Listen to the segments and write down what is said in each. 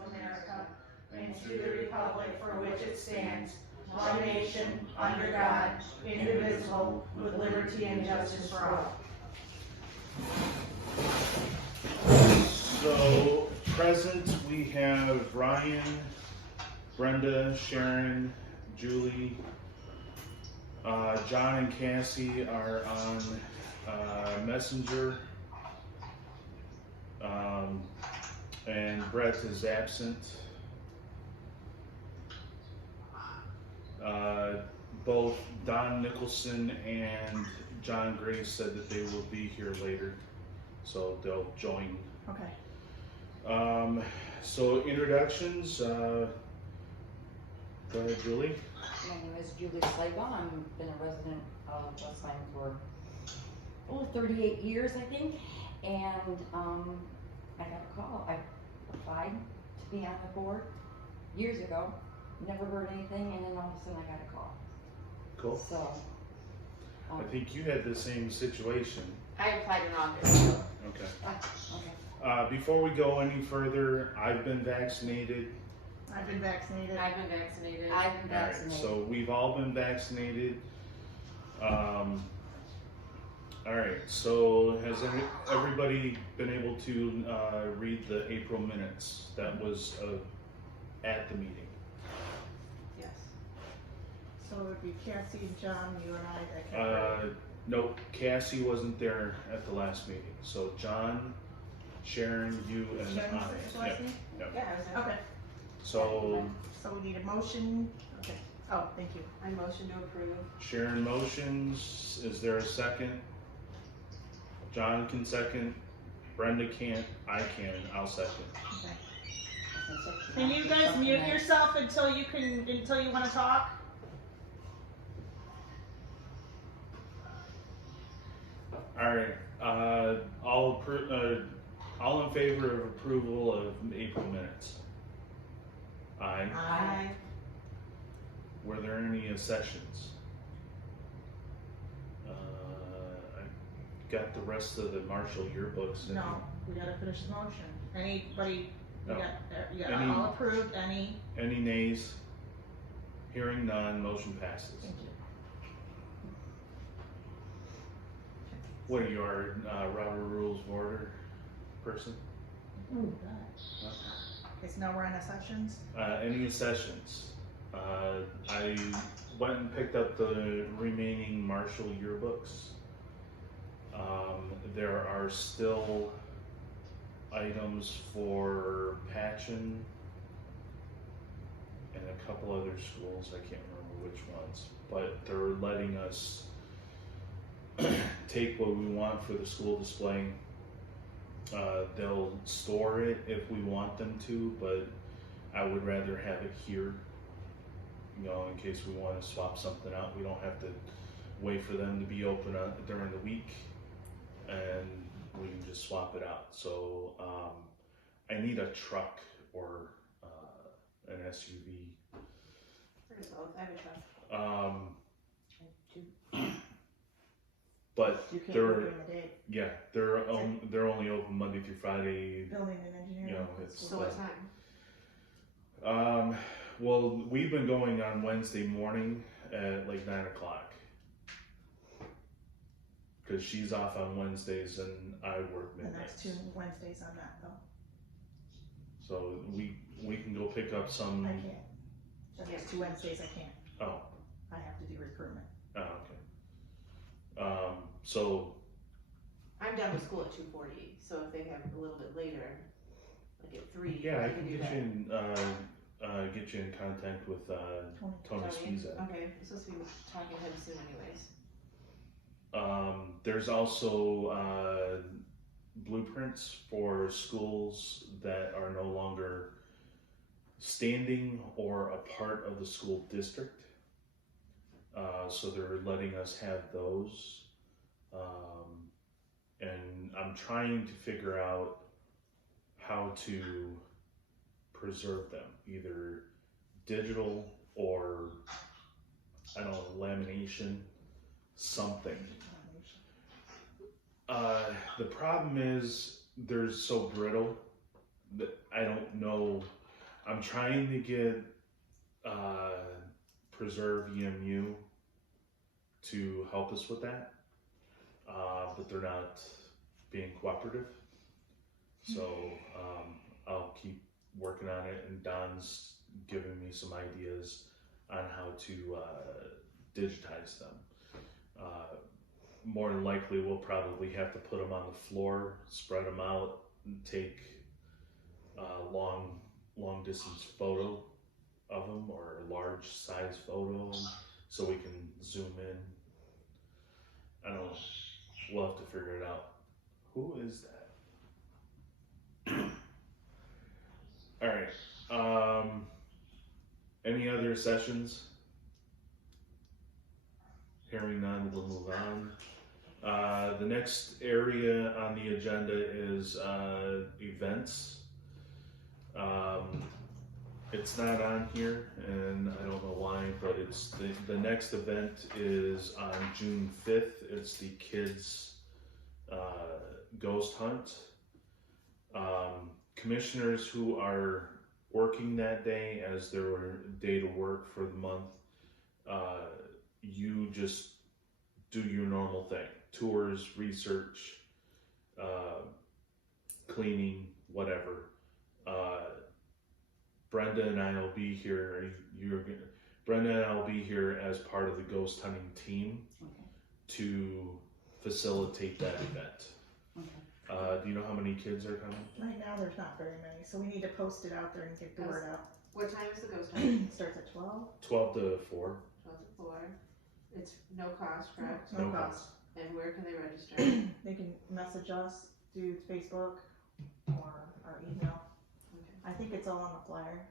of America and to the republic for which it stands, one nation, under God, indivisible, with liberty and justice for all. So, present we have Ryan, Brenda, Sharon, Julie, John and Cassie are on Messenger, and Brett is absent. Both Don Nicholson and John Gray said that they will be here later, so they'll join. Okay. So introductions, go ahead, Julie. My name is Julie Slagle. I've been a resident of Westline for 38 years, I think. And I got a call. I applied to be on the board years ago. Never heard anything, and then all of a sudden I got a call. Cool. So. I think you had the same situation. I applied in August. Okay. Okay. Before we go any further, I've been vaccinated. I've been vaccinated. I've been vaccinated. I've been All right, vaccinated. so we've all been vaccinated. All right, so has everybody been able to read the April minutes that was at the meeting? Yes. So it would be Cassie and John, you and I that can read. Nope, Cassie wasn't there at the last meeting. So John, Sharon, you, and Sharon's I. his last name? Yep. Yeah, I was there. Okay, So so we need a motion. Okay. Oh, thank you. I motion to approve. Sharon motions. Is there a second? John can second. Brenda can't. I can. I'll second. Okay. So Can you guys mute yourself until you want to talk? All right. All in favor of approval of April minutes? Aye. Aye. Were there any accessions? I got the rest of the Marshall yearbooks. No, we gotta finish the motion. Anybody, No. you got Any- all approved, any? Any nays? Hearing none, motion passes. Thank you. What are you, our Robert Rules of Order person? Ooh, gosh. Okay, so now we're on accessions. Any accessions? I went and picked up the remaining Marshall yearbooks. There are still items for Patchen and a couple other schools, I can't remember which ones, but they're letting us take what we want for the school display. They'll store it if we want them to, but I would rather have it here, you know, in case we want to swap something out. We don't have to wait for them to be open during the week, and we can just swap it out. So I need a truck or an SUV. There's both. I have a truck. But You can't they're work during the day. yeah, they're only open Monday through Friday. Building and engineering. You know, it's So what time? Well, we've been going on Wednesday morning at like 9 o'clock. Because she's off on Wednesdays and I work The midnights. next 2 Wednesdays on that though. So we can go pick up some. I can't. The next 2 Wednesdays I can't. Oh, I have to do recruitment. okay. So I'm done with school at 2:40. So if they have a little bit later, like at 3, yeah, I can do get that. you in contact with Tony Tony? Spiza. Okay, I'm supposed to be talking to him soon, anyways. There's also blueprints for schools that are no longer standing or a part of the school district. So they're letting us have those. And I'm trying to figure out how to preserve them, either digital or, I don't know, lamination, something. The problem is they're so brittle that I don't know I'm trying to get Preserve EMU to help us with that, but they're not being cooperative. So I'll keep working on it, and Don's giving me some ideas on how to digitize them. More than likely, we'll probably have to put them on the floor, spread them out, and take long distance photo of them, or a large size photo of them, so we can zoom in. I don't know. We'll have to figure it out. Who is that? All right. Any other sessions? Hearing none, we'll move on. The next area on the agenda is events. It's not on here, and I don't know why, but it's the next event is on June 5th. It's the kids' ghost hunt. Commissioners who are working that day as their day to work for the month, you just do your normal thing: tours, research, cleaning, whatever. Brenda and I will be here. Brenda and I will be here as part of the ghost hunting team to facilitate that event. Do you know how many kids are coming? Right now, there's not very many, so we need to post it out there and get the word out. What time is the ghost hunt? It starts at 12. 12 to 4. 12 to 4. It's no cost, correct? No No cost. And where can they register? They can message us through Facebook or our email. Okay. I think it's all on the flyer.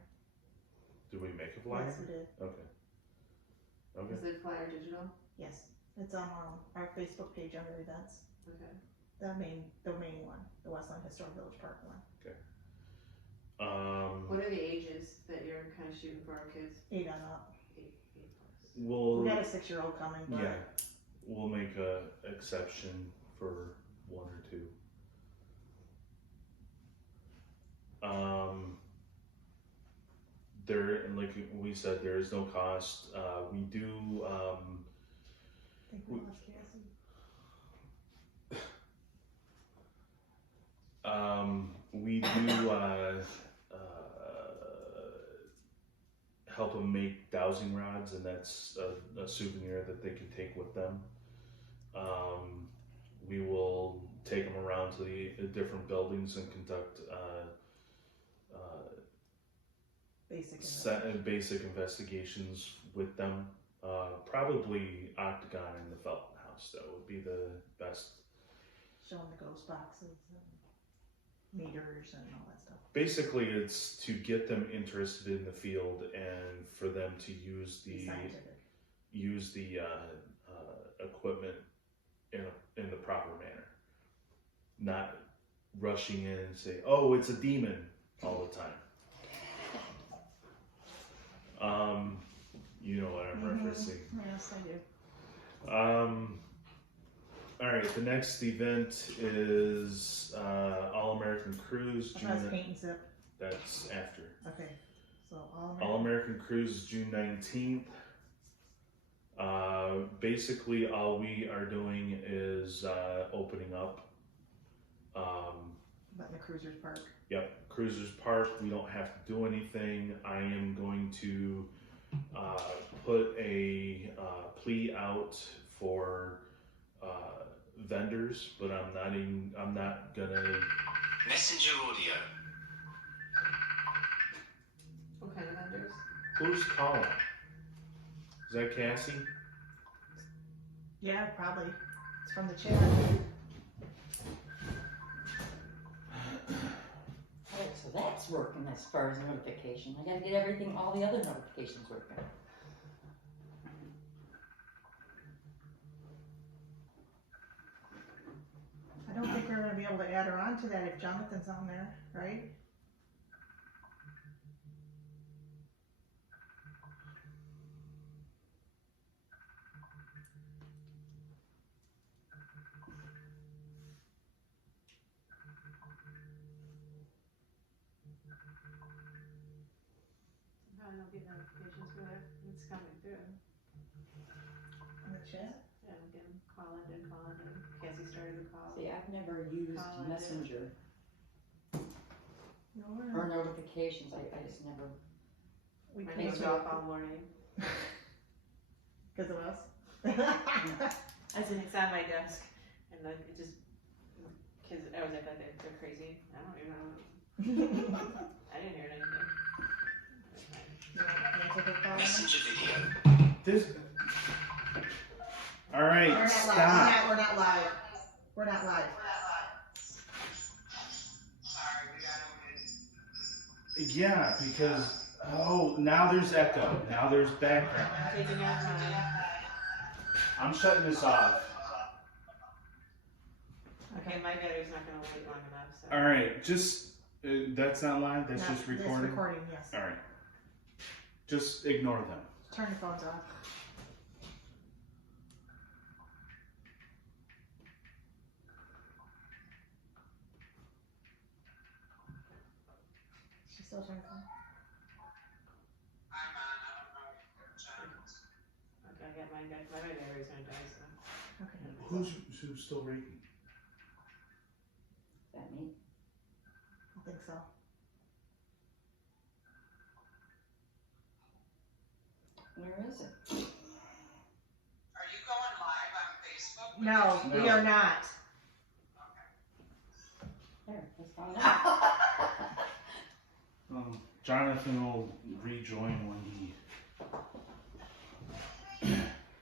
Do we make a flyer? Yes, we did. Okay. Okay. Is the flyer digital? Yes, it's on our Facebook page under events. Okay. The main one, the Westland Historic Village Park one. What are the ages that you're kind of shooting for our kids? 8 on up. 8 plus. We'll We got a 6-year-old coming, but yeah, we'll make a exception for 1 or 2. There, and like we said, there is no cost. We do. I think we lost Cassie. We do help them make dowsing rods, and that's a souvenir that they can take with them. We will take them around to the different buildings and conduct basic investigations with them. Probably Octagon and the Felton House. That would be the best. Show them the ghost boxes and meters and all that stuff. Basically, it's to get them interested in the field and for them to use Be scientific. the equipment in the proper manner, not rushing in and say, "Oh, it's a demon," all the time. You know what I'm referencing. Yes, I do. All right, the next event is All American Cruise. That's paint and sip. That's after. Okay, so All American Cruise is June 19th. Basically, all we are doing is opening up. But in the Cruisers Park. Yep, Cruisers Park. We don't have to do anything. I am going to put a plea out for vendors, but I'm not gonna. Messenger audio. What kind of vendors? Who's calling? Is that Cassie? Yeah, probably. It's from the chat. Alright, so that's working as far as notification. I gotta get everything, all the other notifications working. I don't think we're gonna be able to add her on to that if Jonathan's on there, right? don't get notifications for that, it's coming through. In the chat? Yeah, I'm getting calling in. Cassie started the call. See, I've never used Calendar. Messenger No, or notifications, I just never, we My can't name's do off it all morning. because of us. I said, it's on my desk, and like, it just, kids, I was like, they're crazy, I don't even know, I didn't hear anything. You want to answer the call? Messenger video. This. All right, We're not stop. live. We're not live. We're not live. Yeah, because now there's echo. Now there's background. Taking out mine. I'm shutting this off. Okay, my battery's not gonna wait long enough, so. All right, just that's not live. That's No, just recording. This recording, yes. All right, just ignore them. Turn the phones off. She's still trying to phone. Okay, I got mine back, my battery's gonna die, so. Okay. Who's still reading? is that me? I think so. Where is it? Are you going live on Facebook? No, we No. are not. There, let's find out. Jonathan will rejoin when he.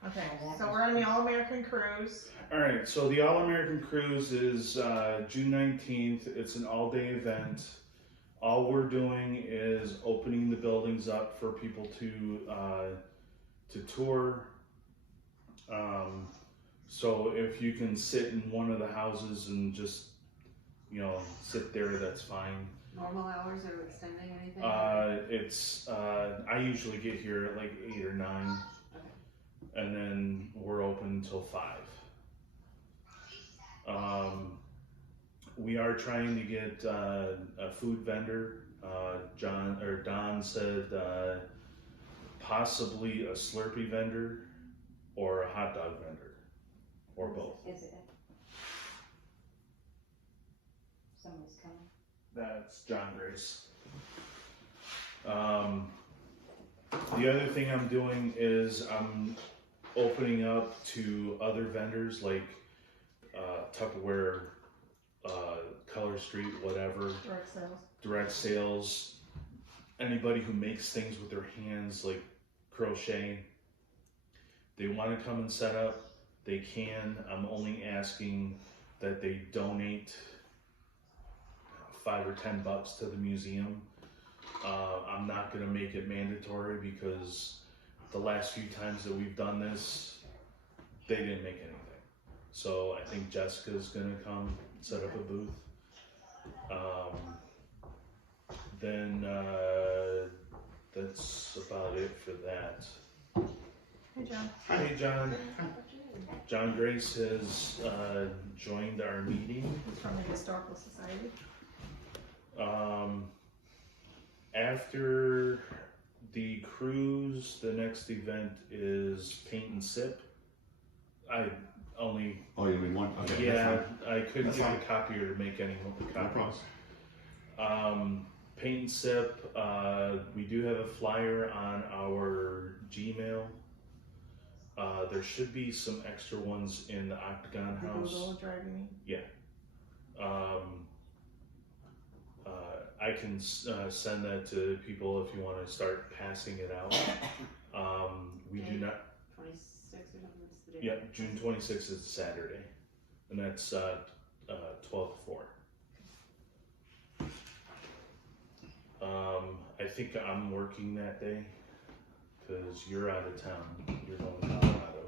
Okay, so we're on the All American Cruise. All right, so the All American Cruise is June 19th. It's an all-day event. All we're doing is opening the buildings up for people to tour. So if you can sit in one of the houses and just sit there, that's fine. Normal hours or extending anything? It's I usually get here at like 8 or 9, and then we're open until 5. We are trying to get a food vendor. Don said possibly a Slurpee vendor or a hot dog vendor, or both. Is it? Somebody's coming. That's John Grace. The other thing I'm doing is I'm opening up to other vendors like Tupperware, Color Street, whatever, Direct sales. direct sales, anybody who makes things with their hands like crochet. They want to come and set up, they can. I'm only asking that they donate $5 or $10 to the museum. I'm not going to make it mandatory because the last few times that we've done this, they didn't make anything. So I think Jessica's going to come set up a booth. Then that's about it for that. Hey, John. Hey, John. John Grace has joined our meeting. He's from the Historical Society. After the cruise, the next event is Paint and Sip. I only, Oh, you mean one? Okay. yeah, I couldn't That's get a fine. copier to make any more No copies. problem. Paint and Sip, we do have a flyer on our Gmail. There should be some extra ones in the Octagon The House. Google Drive, you mean? I can send that to people if you want to start passing it out. We do not. 26 or something, what's the date? Yep, June 26th is Saturday, and that's 12 to 4. I think I'm working that day because you're out of town. You're going to Colorado,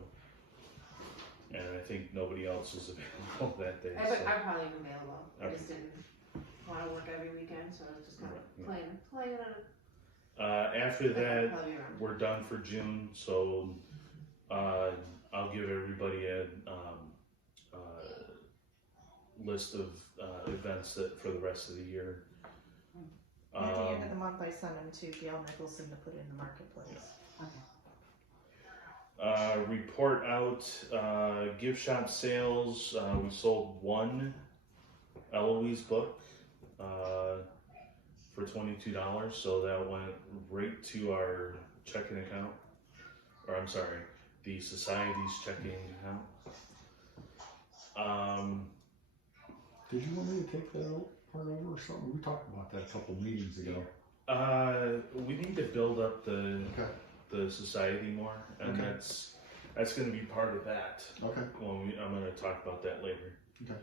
and I think nobody else is available that day. So. I'm probably available, I Okay. just didn't wanna work every weekend, so I was just kind of Right, playing on it. After that, Probably around. we're done for June, so I'll give everybody a list of events that for the rest of the year. At the end of the month, I sent them to Gail Nicholson to put in the marketplace. Report out, gift shop sales, we sold one Eloise book, for $22, so that went right to our checking account, or I'm sorry, the society's checking account. Did you want me to take that part over or something? We talked about that a couple meetings ago. We need to build up the Okay. society more, and Okay. that's going to be part of that. Okay. I'm going to talk about that later. Okay.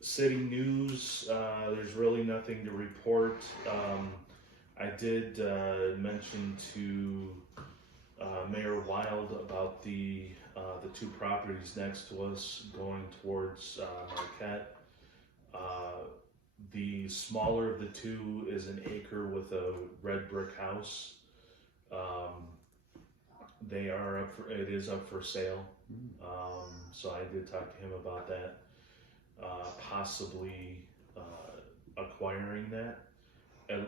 City news, there's really nothing to report. I did mention to Mayor Wild about the two properties next to us going towards Marquette. The smaller of the two is an acre with a red brick house. It is up for sale. So I did talk to him about that. Possibly acquiring that, and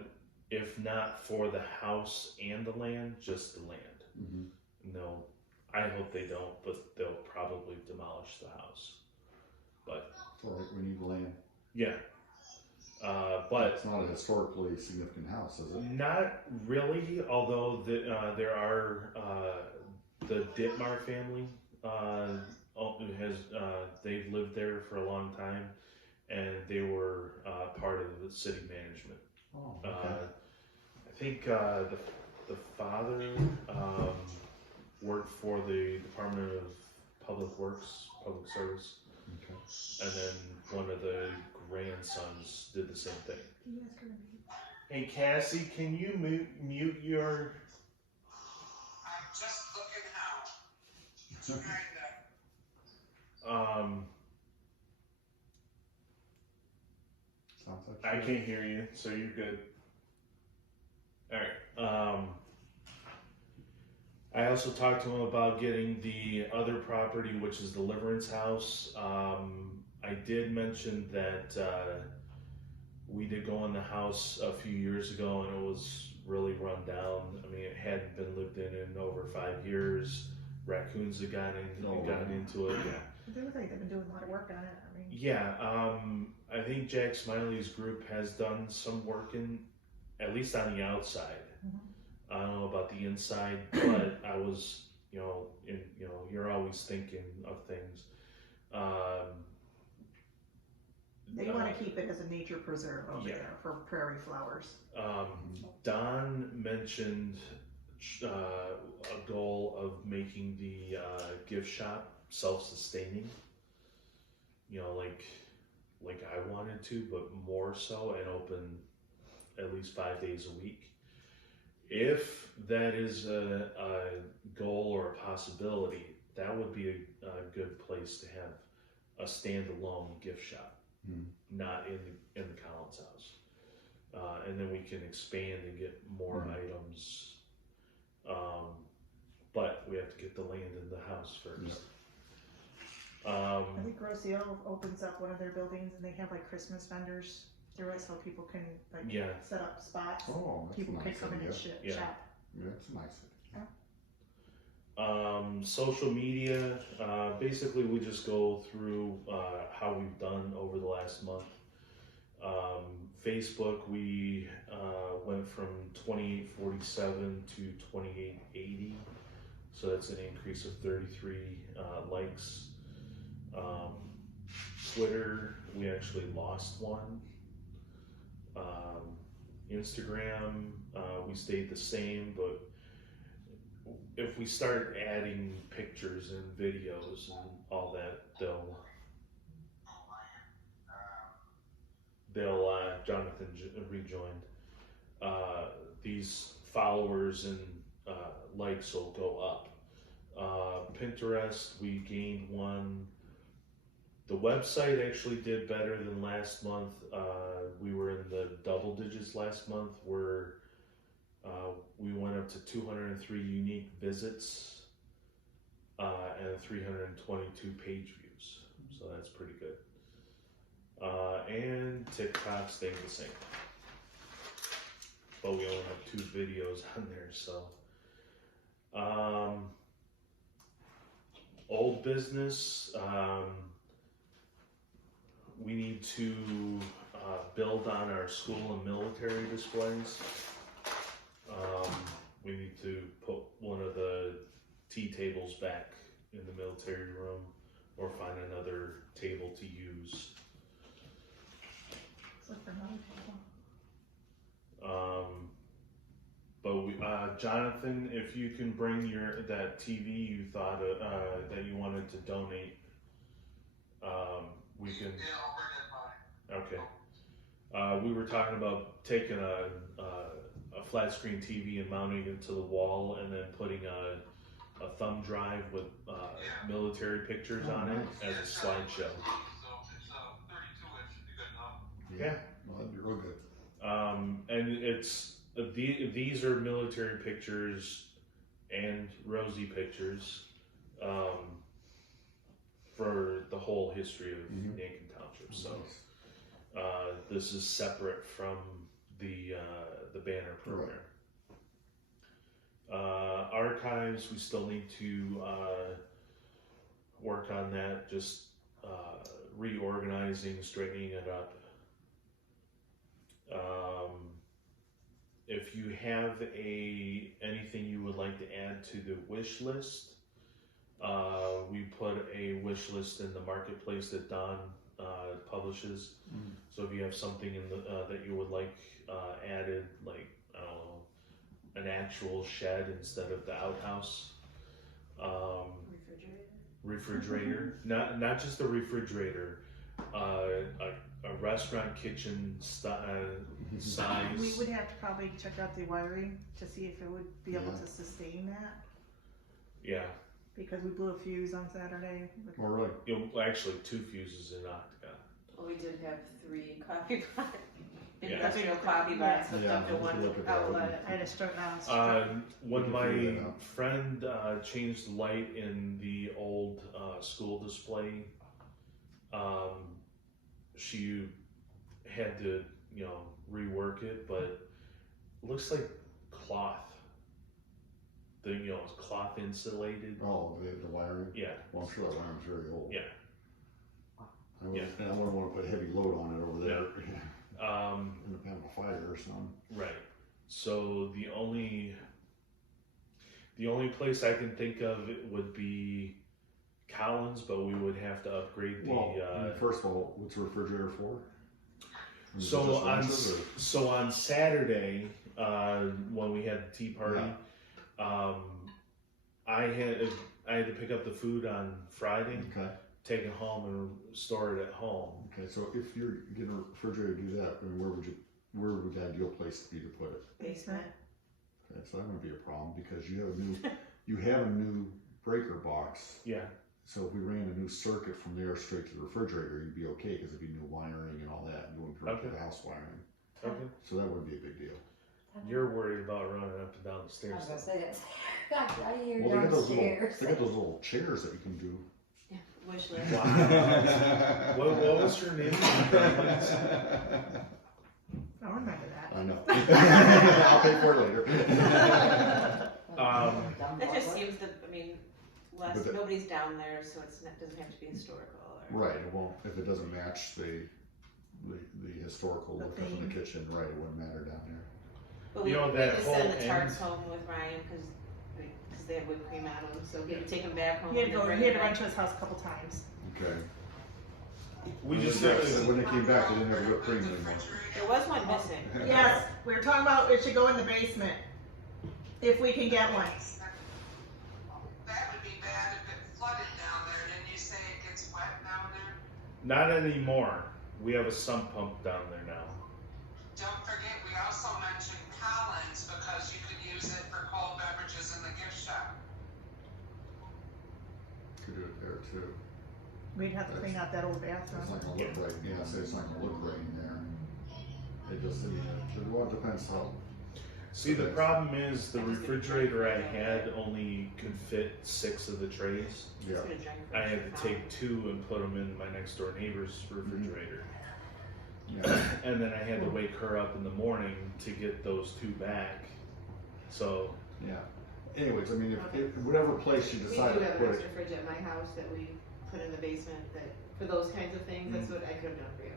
if not for the house and the land, just the land. Mm-hmm. No, I hope they don't, but they'll probably demolish the house. But It's all right, we need land. yeah, but It's not a historically significant house, is it? not really. Although there are the Dittmar family they've lived there for a long time, and they were part of the city management. Oh, okay. I think the father worked for the Department of Public Works, Public Service, Okay. and then one of the grandsons did the same thing. Hey Cassie, can you mute your? I'm just looking how. Trying to. Sounds like I shit. can't hear you, so you're good. Alright, I also talked to him about getting the other property, which is Deliverance House. I did mention that we did go in the house a few years ago and it was really run down. I mean, it hadn't been lived in over 5 years. Raccoons had gotten into it. Yeah. They look like they've been doing a lot of work on it. I mean, Yeah, I think Jack Smiley's group has done some work at least on the outside. I don't know about the inside, but I was, you're always thinking of things. they want to keep it as a nature preserve over Yeah. there for prairie flowers. Don mentioned a goal of making the gift shop self-sustaining. Like I wanted to, but more so, and open at least 5 days a week. If that is a goal or a possibility, that would be a good place to have a standalone gift shop, not in the Collins house, and then we can expand and get more items. But we have to get the land in the house first. I think Rocio opens up one of their buildings and they have like Christmas vendors through it so people can like Yeah. set up spots. Oh, that's People a can nice come in and idea. Yeah. shop. Yeah, it's a nice idea. Social media, basically we just go through how we've done over the last month. Facebook, we went from 2847 to 2880, so that's an increase of 33 likes. Twitter, we actually lost one. Instagram, we stayed the same, but if we start adding pictures and videos and all that, Jonathan rejoined. These followers and likes will go up. Pinterest, we gained one. The website actually did better than last month. We were in the double digits last month, where we went up to 203 unique visits and 322 page views. So that's pretty good. And TikTok stayed the same. but we only have 2 videos on there, so. Old business, we need to build on our school and military displays. We need to put one of the tea tables back in the military room or find another table to use. Look for another table. But we, Jonathan, if you can bring that TV you thought that you wanted to donate, we can. Yeah, I'll bring it by. Okay. We were talking about taking a flat screen TV and mounting it to the wall, and then putting a thumb drive with military pictures on it as a slideshow. So it's 32 inch, you good enough? Yeah. Well, that'd be real good. And it's these are military pictures and Rosie pictures for the whole history of Yankton Township. So this is separate from the banner program. Archives, we still need to work on that. Just reorganizing, straightening it up. If you have anything you would like to add to the wish list, we put a wish list in the marketplace that Don publishes. So if you have something in that you would like added, like I don't know, an actual shed instead of the outhouse, refrigerator, not just a refrigerator, a restaurant kitchen size. We would have to probably check out the wiring to see if it would be able to sustain that, Yeah, because we blew a fuse on Saturday. All right. actually 2 fuses in Octagon. Well, we did have 3 coffee pots, Yeah. industrial coffee pots hooked Yeah, up to let's one look at that. outlet. I had to start now. When can my figure that out. friend changed the light in the old school display, she had to, rework it, but it looks like cloth. It's cloth insulated. Oh, the wiring? Yeah, Well, I'm sure that wiring's very old. yeah. And I wouldn't want to put heavy load on it over there. In the panel fire or something. Right. So the only place I can think of it would be Collins, but we would have to upgrade the. Well, first of all, what's the refrigerator for? Is it So just on lunches, or- so on Saturday, when we had the tea party, I had to pick up the food on Friday, Okay. take it home and store it at home. Okay, so if you're getting a refrigerator to do that, I mean, where would the ideal place be to put it? Basement. Okay, so that wouldn't be a problem because you have a new breaker box. Yeah. So if we ran a new circuit from there straight to the refrigerator, you'd be okay because it'd be new wiring and all that, and going correct to Okay. the house wiring. Okay. So that wouldn't be a big deal. You're worried about running up and down the I stairs. was gonna say that. God, I hear Well, they got downstairs. those little chairs that you can do. Wish list. Wow. What was her name? I remember that. I know. I'll pay for it later. That just seems less, But the- nobody's down there, so doesn't have to be historical or. Right, it won't, if it doesn't match the historical look up in the kitchen, right, it wouldn't matter down there. But we You know, had that to send whole the tarts end- home with Ryan, cause they had whipped cream on them, so he had to take them back home. He had and to bring run them to his house a couple times. Okay. We just When they came back, they didn't have whipped cream anymore. There was one missing. Yes, we were talking about it should go in the basement, if we can get one. That would be bad if it flooded down there. Didn't you say it gets wet down there? Not anymore. We have a sump pump down there now. Don't forget, we also mentioned Collins because you could use it for cold beverages in the gift shop. Could do it there too. We'd have to clean out that old It's bathroom. not gonna look right, yeah, so it's not gonna look right in there. It just, well, it depends how, See, the problem is the refrigerator I had only could fit 6 of the trays. yeah. I had to take 2 and put them in my next door neighbor's refrigerator. Yeah. And then I had to wake her up in the morning to get those two back. So, Yeah. Anyways, I mean, if whatever place you We do decide have to an put extra it, fridge at my house that we put in the basement that, for those kinds of things, that's what I could have done for you.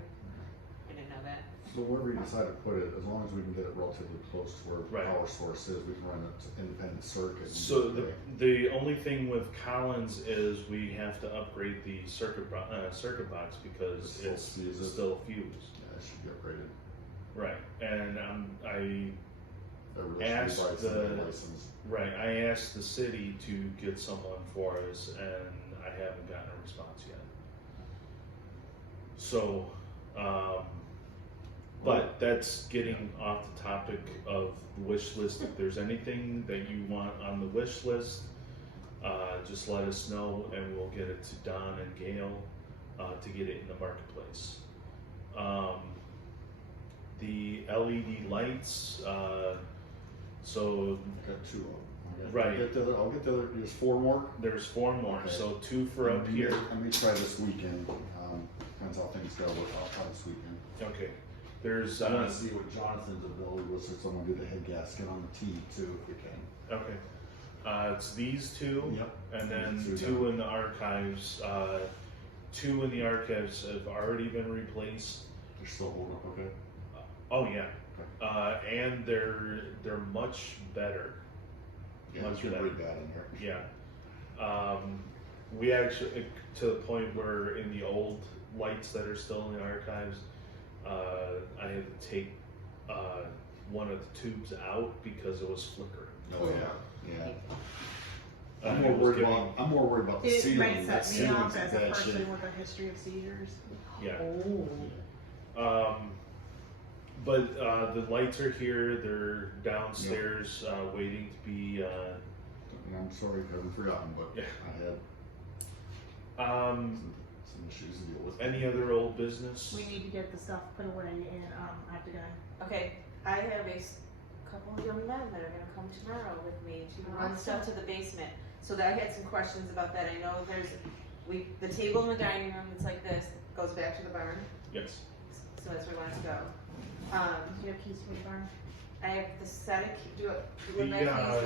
I didn't know that. so wherever you decide to put it, as long as we can get it relatively close to where Right. the power source is, we can run an independent circuit. and so do it. the only thing with Collins is we have to upgrade the circuit box because It still it's fuses. still fused. Yeah, it should be upgraded. Right, and I Everybody Ask should be the- license. right, I asked the city to get someone for us, and I haven't gotten a response yet. So, but that's getting off the topic of the wish list. If there's anything that you want on the wish list, just let us know, and we'll get it to Don and Gail to get it in the marketplace. The LED lights, so I got 2 of them. Right. I'll get the other, there's 4 more. there's 4 more, Okay. so 2 for up here. Let me try this weekend, depends how things go, but I'll try this weekend. Okay, there's, I wanna see what Jonathan's ability was, since I'm gonna do the head gasket on the T too, if we can. okay, it's these 2. Yep. And then These 2 in the archives, 2 in the archives have already been replaced. They're still holding up okay? Oh yeah, and they're much better. Yeah, Much it's really better. bad in there. Yeah. We actually, to the point where in the old lights that are still in the archives, I had to take one of the tubes out because it was flickering. Oh, yeah, yeah. It was getting- I'm more worried about the It ceiling. might That set me off ceiling's as in a bad person shape. with a history of seizures. Yeah. Oh. But the lights are here. They're downstairs, waiting to be. And I'm sorry if I haven't forgotten, but Yeah. I had some issues to deal with. Any other old business? We need to get the stuff put away in, Octagon. Okay, I have couple of young men that are gonna come tomorrow with me to run stuff to the basement. So that I had some questions about that. I know the table in the dining room that's like this goes back to the barn, Yes. so that's where we want it to go. Do you have keys for the barn? I have the set of, do it The, with my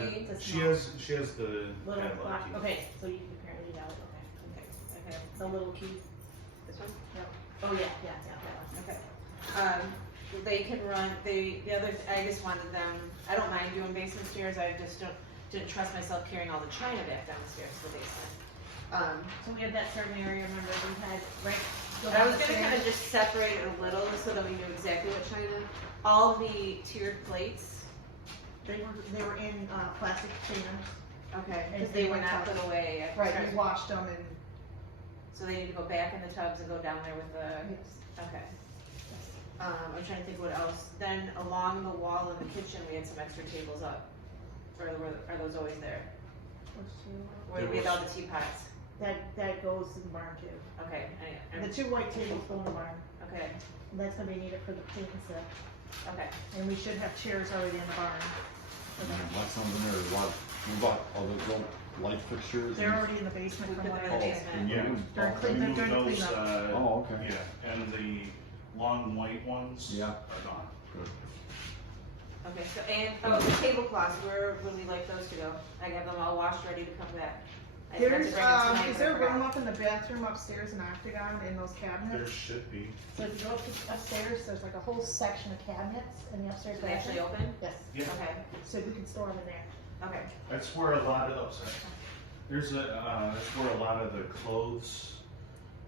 keys. The she small- has the Little padlock clock, key. okay, so you can apparently know, okay. Okay, The little key. this one? Oh, yeah, that one. Okay. They can run, I just wanted them, I don't mind doing basement stairs, I just didn't trust myself carrying all the china back down the stairs to the basement. So we have that certain area, remember, we had, right? go I was down the gonna kind of stairs. just separate it a little so that we knew exactly what china. All the tiered plates, They were in, plastic containers. okay, And because they were they not went put away. I Right, tried- we washed them and, So they need to go back in the tubs and go down there with the, yes. okay. I'm trying to think what else. Then along the wall in the kitchen, we had some extra tables up. Or are those always there? Which two? Where we had all the teapots. That goes in the barn too. Okay, And the 2 white tables go in the barn, okay, and that's gonna be needed for the paint and stuff. okay. And we should have chairs already in the barn. for that. Black sounds in there, we bought all those little light fixtures. They're already in the basement We from put what them I in the understand. basement. They're clean, they're doing the cleanup. Oh, okay. Yeah, and the long white ones Yeah. are gone. Good. Okay, so, and, the tablecloths, where would we like those to go? I have them all washed, ready to come back. I forgot to There's, bring them tonight, is but I there forgot. room up in the bathroom upstairs in Octagon in those There cabinets? should be. So if you go upstairs, there's like a whole section of cabinets in the upstairs Do they actually bathroom. open? Yes, Yeah. Okay, so we can store them in there. okay. That's where a lot of that's where a lot of the clothes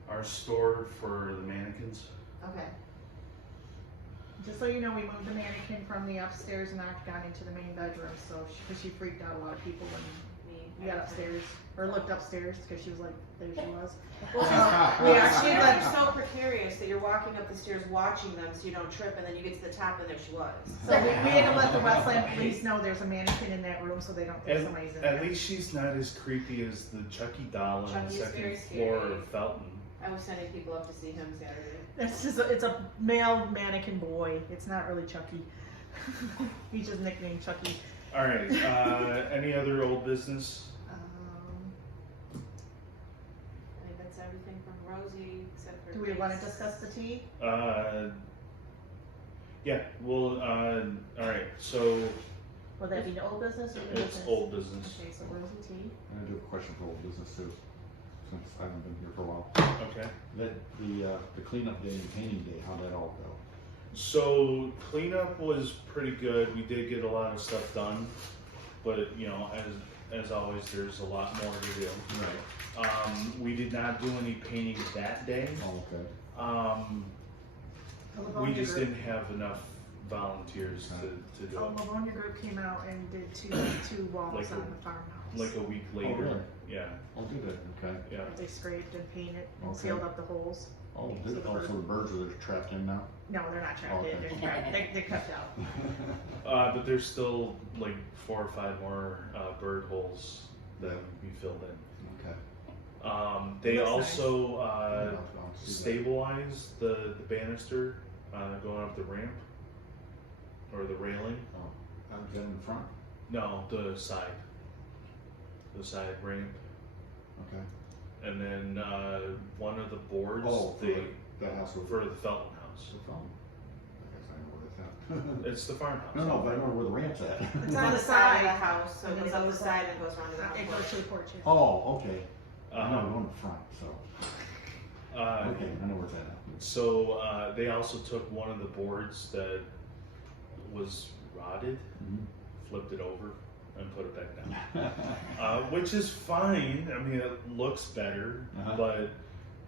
are stored for the mannequins. Okay. Just so you know, we moved the mannequin from the upstairs in Octagon into the main bedroom, so, cause she freaked out a lot of people when we got upstairs, or looked upstairs, cause she was like, there she was. Well, We actually, actually like like, so precarious that you're walking up the stairs watching them so you don't trip, and then you get to the top and there she was. so we had to let the Westland police know there's a mannequin in that room, so they don't think At, somebody's in at there. least she's not as creepy as the Chucky doll on Chucky the is very second floor scary. of Felton. I was sending people up to see him Saturday. It's just, it's a male mannequin boy, it's not really Chucky. He's just nicknamed Chucky. All right. Any other old business? I think that's everything from Rosie, except for. Do we wanna Grace. discuss the tea? Yeah, well, alright, so Will that be the old business or the business? it's old business. Okay, so Rosie T. And I do have a question for old business too, since I haven't been here for a while. Okay. The cleanup day and painting day, how'd that all go? So cleanup was pretty good. We did get a lot of stuff done, but you know, as always, there's a lot more to do. Right. We did not do any painting that day. Oh, okay. The We Livonia just group- didn't have enough volunteers to do Oh, it. Livonia group came out and did two walls Like on a- the farmhouse. Like a week later. really? Yeah, Oh, did they? Okay. yeah. They scraped and painted and Okay. sealed up the holes. Oh, did it? Oh, so the birds are trapped in now? No, they're not trapped in, Okay. they're kept out. But there's still like 4 or 5 more bird holes that would be filled in. Okay. They Looks also I'll see that. stabilized the banister going up the ramp or the railing. Oh, I'm in front. No, the side ramp, Okay. and then one of the boards Oh, for they the house over. for the Felton house. the phone. I guess I know where that's at. It's the farmhouse. No, but I know where the ramp's at. It's on the side. of the house, so And it then goes it up the goes side and goes around to the It front goes to porch. the porch, yeah. Oh, okay. I know, Um, we're on the front, so, okay, I know where it's at now. So they also took one of the boards that was rotted, Mhm. flipped it over, and put it back down. Which is fine. I mean, it looks better, Uh-huh. but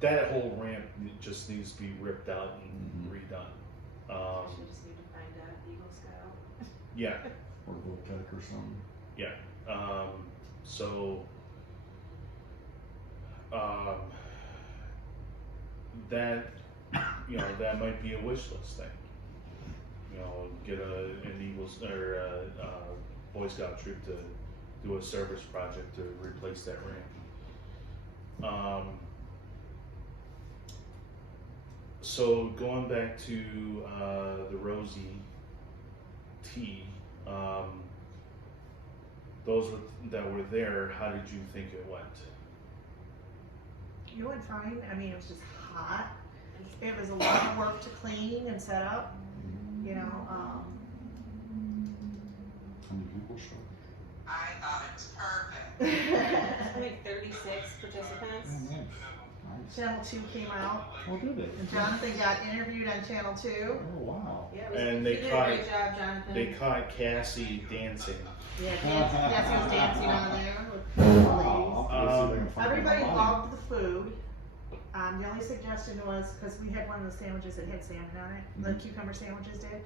that whole ramp just needs to be ripped out and Mhm. redone. Should just need to find a Eagle Scout. Yeah, Or Voltec or something. yeah. So that that might be a wish list thing. You know, get an Eagles or a Boy Scout troop to do a service project to replace that ramp. So going back to the Rosie T, those that were there, how did you think it went? You went fine, I mean, it was just hot. It was a lot of work to clean and set up, you know, How many people showed? I thought it was perfect. I think 36 participants. Oh, nice. Nice. Channel 2 came out, Oh, did they? and Jonathan got interviewed on Channel 2. Oh, wow. Yeah, it was, And you they did caught- a great job, Jonathan. They caught Cassie dancing. Yeah, Cassie was dancing on there with the Wow. ladies. I'll see if I can find Everybody it online. loved the food. The only suggestion was, because we had one of the sandwiches that had salmon on it, the Mhm. cucumber sandwiches did,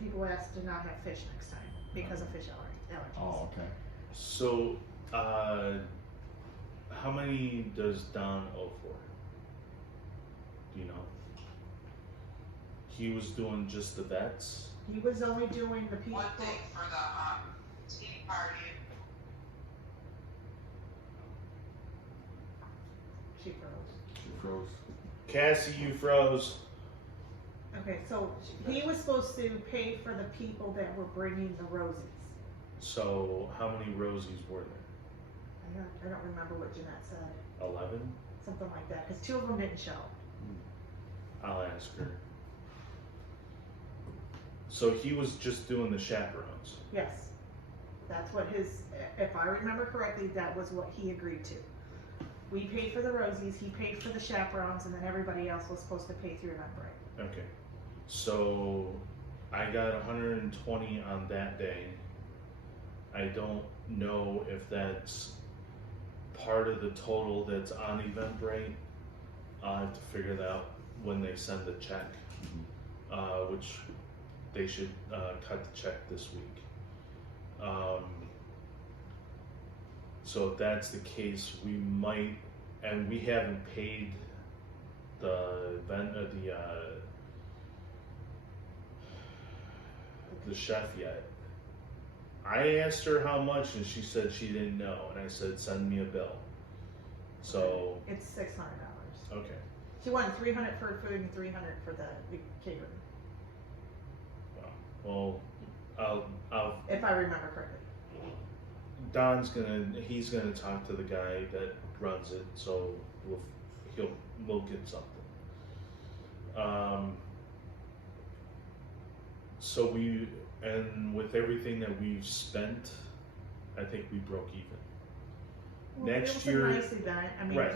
people asked to not have fish next time because of fish allergies. Oh, okay. So, how many does Don owe for? Do you know? He was doing just the vets. He was only doing the people. What date for the tea party? She froze. She froze. Cassie, you froze. Okay, so he was supposed to pay for the people that were bringing the rosies. So, how many Rosies were there? I don't remember what Jeanette said, 11? something like that, because 2 of them didn't show. I'll ask her. So he was just doing the chaperones. Yes, that's what his, if I remember correctly, that was what he agreed to. We paid for the rosies, he paid for the chaperones, and then everybody else was supposed to pay through Eventbrite. Okay. So I got 120 on that day. I don't know if that's part of the total that's on Eventbrite. I'll have to figure that out when they send the check, which they should cut the check this week. So if that's the case, we might, and we haven't paid the the chef yet. I asked her how much, and she said she didn't know, and I said send me a bill. So It's $600. okay, She wanted $300 for food and $300 for the catering, well, I'll if I remember correctly. he's gonna talk to the guy that runs it, so we'll get something. So and with everything that we've spent, I think we broke even. Well, Next it was year- a nice event, I mean, Right.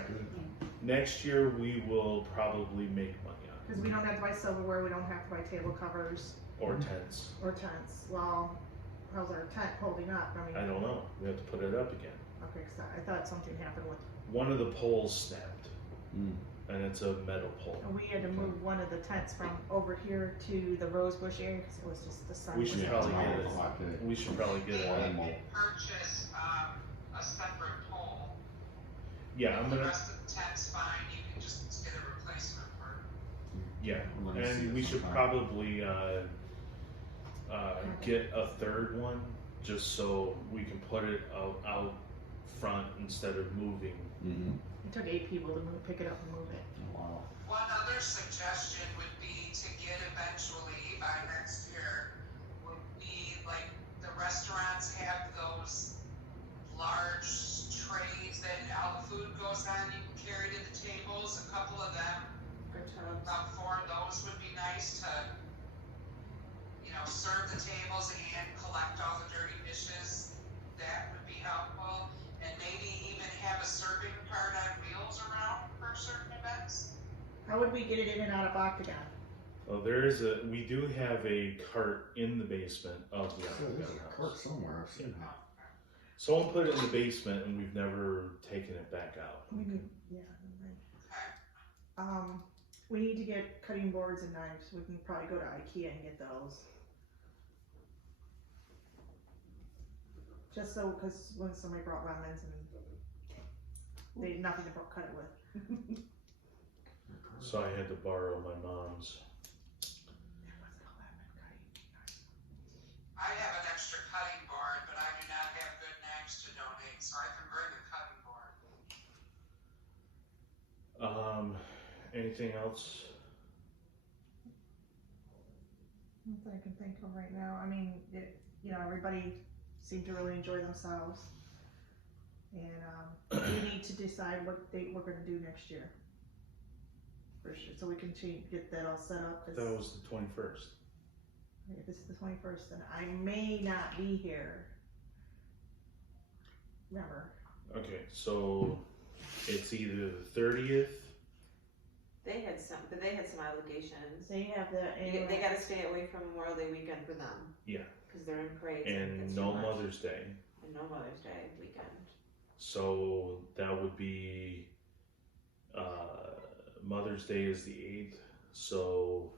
Next year, we will probably make money on because we don't have to buy silverware, we don't have to buy table covers it, or tents. or tents. Well, how's our tent holding up? I mean, I don't know, we have to put it up again. Okay, 'cause I thought something happened with, One of the poles snapped, Mm. and it's a metal pole. and we had to move one of the tents from over here to the Rosebush area, because it was just the sun. We was should out. probably Yeah, get it. it's like a- We should probably get Maybe it. we could purchase, a separate pole. Yeah, I'm The gonna, rest of the tent's fine, you can just get a replacement part. yeah, I'm gonna see and it we should sometime. probably, get a third one, just so we can put it out front instead of moving. Mhm. It took 8 people to pick it up and move it. Wow. One other suggestion would be to get eventually by next year, would be like the restaurants have those large trays that all the food goes on, you can carry to the tables, a couple of them, Or tubs. about 4 of those would be nice to, serve the tables and collect all the dirty dishes. That would be helpful, and maybe even have a serving cart on wheels around for certain events. How would we get it in and out of Octagon? Well, we do have a cart in the basement of the So there's Octagon a House. cart somewhere, I've seen that. Someone put it in the basement and we've never taken it back out. We need, yeah, right. Okay. We need to get cutting boards and knives. We can probably go to IKEA and get those. Just so, because when somebody brought lemons and they had nothing to cut it with. So I had to borrow my mom's. There wasn't a lemon cutting knife. I have an extra cutting board, but I do not have good knives to donate, so I can bring a cutting board. Anything else? Nothing I can think of right now. I mean, everybody seemed to really enjoy themselves. And we need to decide what date we're gonna do next year. For sure, so we can get that all set up. 'Cause That was the 21st. if it's the 21st, then I may not be here. Never. Okay, so it's either the 30th. They had some obligations. They have the annual. They gotta stay away from Memorial Day weekend for them. Yeah. Cause they're in parades. And it's no too much. Mother's Day. And no Mother's Day weekend. So that would be, Mother's Day is the 8th, so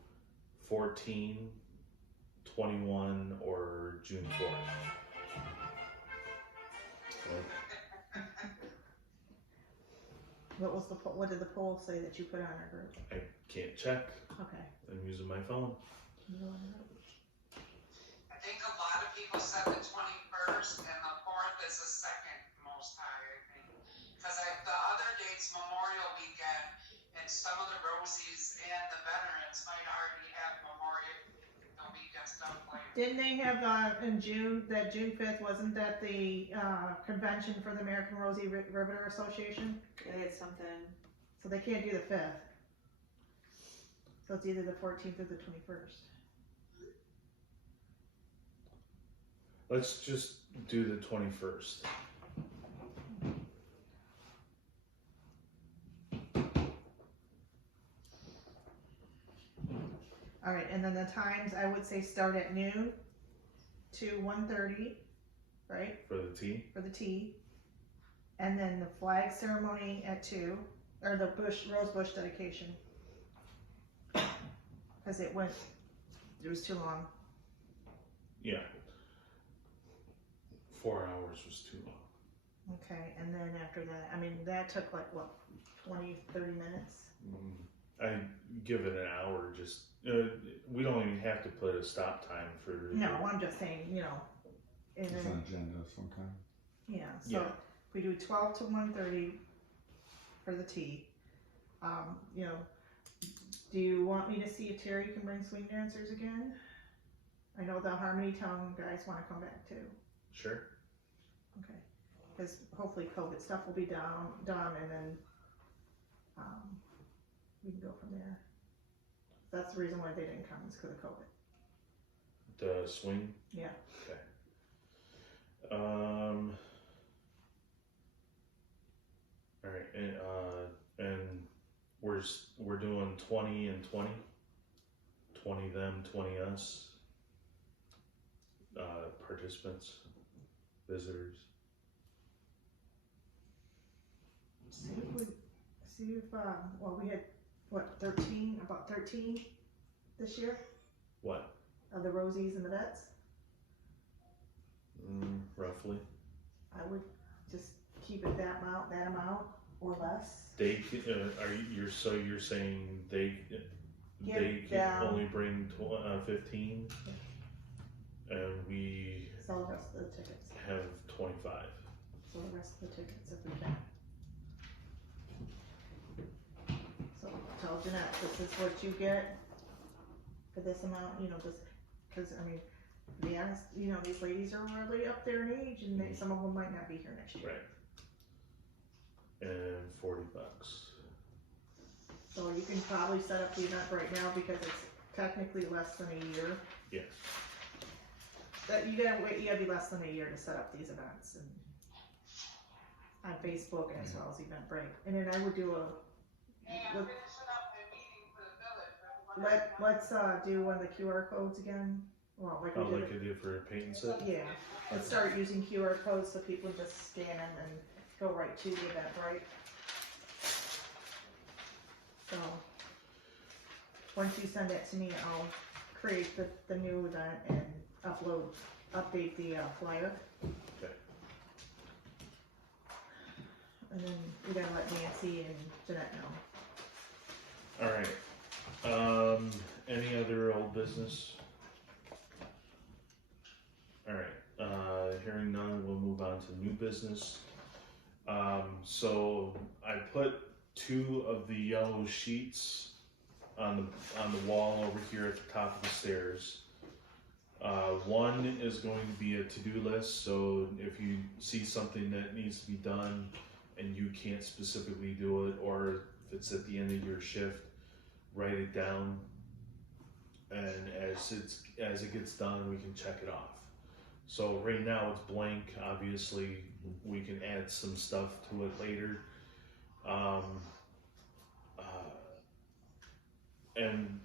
14, 21, or June 4th. What did the poll say that you put on our group? I can't check, Okay. I'm using my phone. I think a lot of people said the 21st, and the 4th is the second most high, I think. Because the other date's Memorial Weekend, and some of the Rosies and the veterans might already have Memorial Weekend stuff planned. Didn't they have, in June, that June 5th, wasn't that the, convention for the American Rosie Riveter Association? They had something. So they can't do the 5th. So it's either the 14th or the 21st. Let's just do the 21st. All right, and then the times, I would say start at noon to 1:30, right, For the tea? for the tea. And then the flag ceremony at 2, or the rose bush dedication. Cause it was too long. Yeah. 4 hours was too long. Okay, and then after that, I mean, that took like, what, 20, 30 minutes? I give it an hour, just, we don't even have to put a stop time for. No, I'm just saying, and It's then, an agenda of some kind. yeah, so Yeah. we do 12 to 1:30 for the tea. Do you want me to see if Terry can bring swing dancers again? I know the Harmony Town guys wanna come back too. Sure. Okay, because hopefully COVID stuff will be done, and then, we can go from there. That's the reason why they didn't come, is because of COVID. The swing? Yeah. Okay. Alright, and we're doing 20 and 20? 20 them, 20 us? Participants, visitors. See if, well, we had, what, 13, about 13 this year, What? of the Rosies and the vets. Roughly. I would just keep it that amount or less. They so you're saying they Give can them- only bring 15, and we Sell the rest of the tickets. have 25. Sell the rest of the tickets if we can. So tell Jeanette, this is what you get for this amount, you know, just, cause I mean, to be honest, you know, these ladies are really up there in age and some of them might not be here next year. Right. And $40. So you can probably set up the event right now because it's technically less than a year. Yes. But you gotta wait, you gotta be less than a year to set up these events and on Facebook as well as Eventbrite. And then I would do Hey, I'm Look. finishing up the meeting for the village. let's do one of the QR codes again. Well, like Oh, we like did. I did for paint set? Yeah, let's start using QR codes so people just scan them and go right to the Eventbrite. So, once you send it to me, I'll create the new event and update the flyer. Okay. And then you gotta let Nancy and Jeanette know. Alright, any other old business? Alright, hearing none, we'll move on to new business. So I put 2 of the yellow sheets on the wall over here at the top of the stairs. One is going to be a to-do list, so if you see something that needs to be done and you can't specifically do it, or if it's at the end of your shift, write it down, and as it gets done, we can check it off. So right now it's blank. Obviously, we can add some stuff to it later. And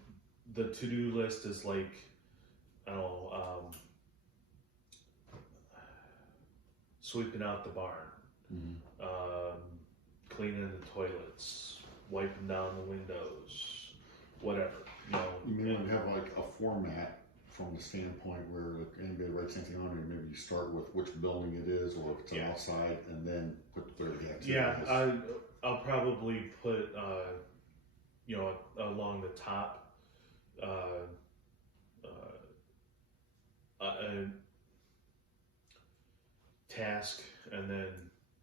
the to-do list is like, I don't know, sweeping out the barn, cleaning the toilets, wiping down the windows, whatever, you know. You may want to have like a format from the standpoint where if anybody writes anything on it, maybe you start with which building it is, or if it's Yeah. outside, and then put the activities. Yeah, I'll probably put, you know, along the top, a task, and then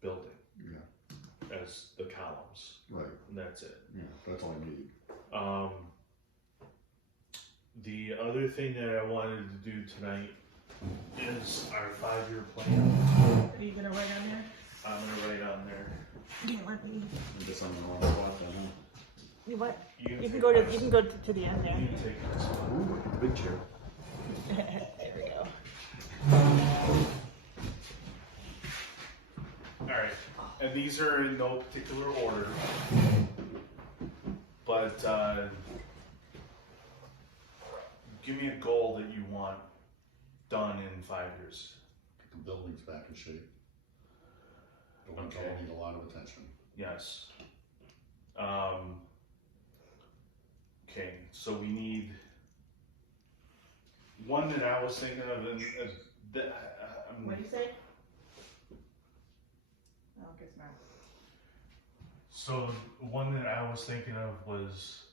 building Yeah, as the columns, right, and that's it. yeah, that's all I need. The other thing that I wanted to do tonight is our 5-year plan. Are you gonna write on there? I'm gonna write on there. You want me? I guess I'm in the wrong spot then, huh? You what? You You can take go to this. the end there. You can take this. Ooh, the big chair. There we go. Alright, and these are in no particular order, but give me a goal that you want done in 5 years. Get the buildings back in shape. Buildings all Okay. need a lot of attention. Yes. Okay, so we need one that I was thinking of, and What do you say? Oh, guess not. so one that I was thinking of was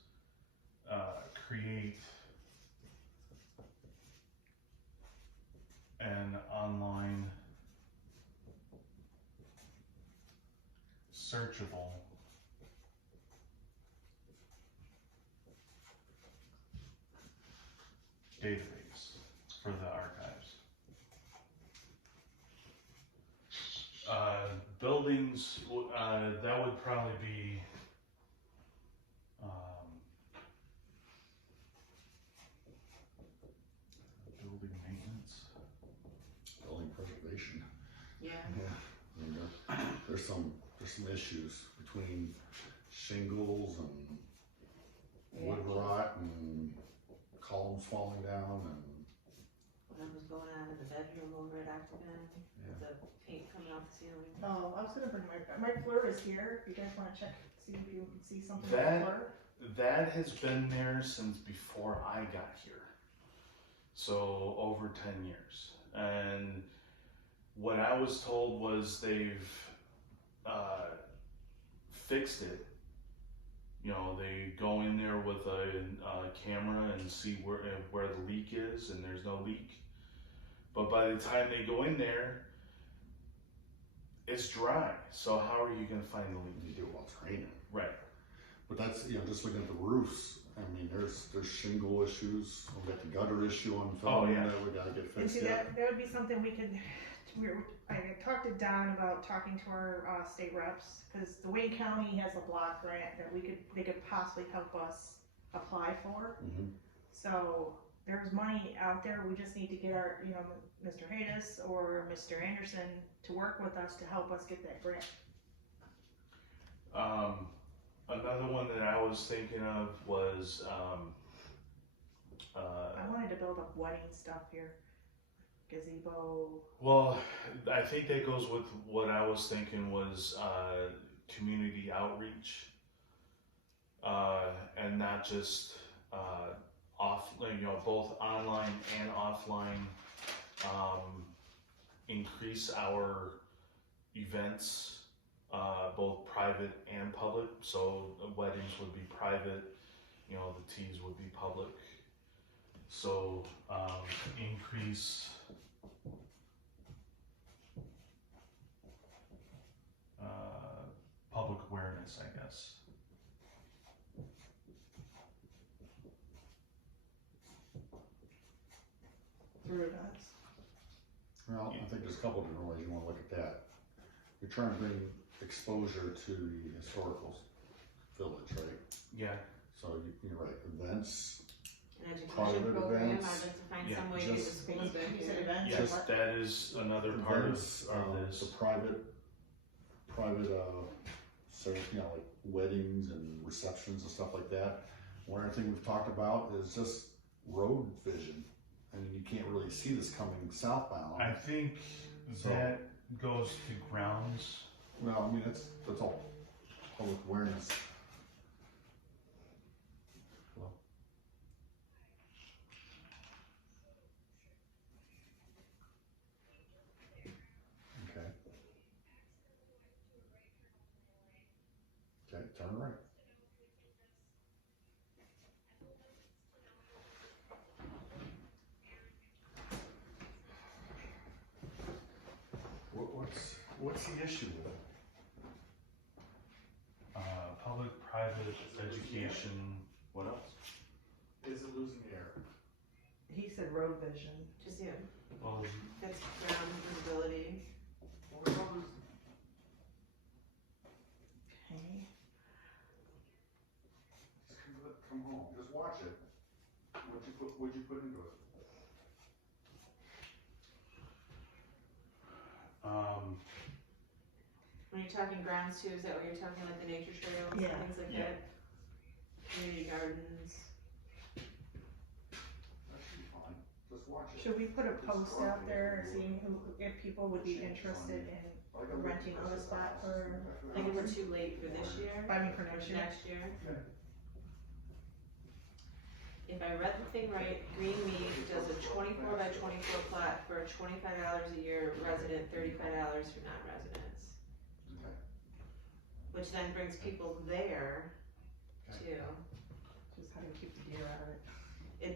create an online searchable database for the archives. Buildings, that would probably be building there's some issues between shingles and wood rot and columns falling down and. Whatever's going on in the bedroom over at Octagon, with the paint coming off the ceiling. Oh, I was gonna bring Mike Fleur is here, if you guys wanna check, see if you can see something with That- Fleur. That has been there since before I got here. So over 10 years. And what I was told was they've fixed it. You know, they go in there with a camera and see where the leak is, and there's no leak. But by the time they go in there, it's dry. So how are you going to find the leak? You do it while it's raining. Right. But that's, just looking at the roofs, I mean, there's shingle issues, we've got the gutter issue on Oh, film yeah. that we gotta get And fixed see, yet. that would be something we could, I talked to Don about talking to our, state reps, cause the Wayne County has a block grant that they could possibly help us apply for. Mhm. So, there's money out there, we just need to get our, Mr. Hayes or Mr. Anderson to work with us to help us get that grant. Another one that I was thinking of was I wanted to build up wedding stuff here, gazebo. well, I think that goes with what I was thinking was community outreach, and not just both online and offline. Increase our events, both private and public. So weddings would be private, the teas would be public. So increase public awareness, I guess. Through events. Well, I think there's a couple different ways you wanna look at that. You're trying to bring exposure to the historical village, right? Yeah. So you're right, events, An education Private program, I'd events. like to find Yeah, some way to get the just- schools back You said here. events? Yes, what? that is another part events, of the this. private, so, like weddings and receptions and stuff like that. One other thing we've talked about is just road vision. I mean, you can't really see this coming southbound. I think So- that goes to grounds. Well, I mean, that's all public awareness. Hello? Okay. Okay, turn right. What's the issue with it? Public, private, education, what else? Is it losing air? He said road vision. Just, yeah, Well, that's ground visibility. Okay. Just come home, just watch it. What'd you put into it? When you're talking grounds too, is that what you're talking, like the nature trails and Yeah. things like Yeah. that? Community gardens. That should be fine, just watch it. Should we put a post out there and seeing if people would be interested in renting on the spot for, I think we're too late for this year, for next year? next year. If I read the thing right, Green Mead does a 24 by 24 plot for $25 a year resident, $35 for non-residents. Okay. Which then brings people there too. Just how do you keep the deer out of it?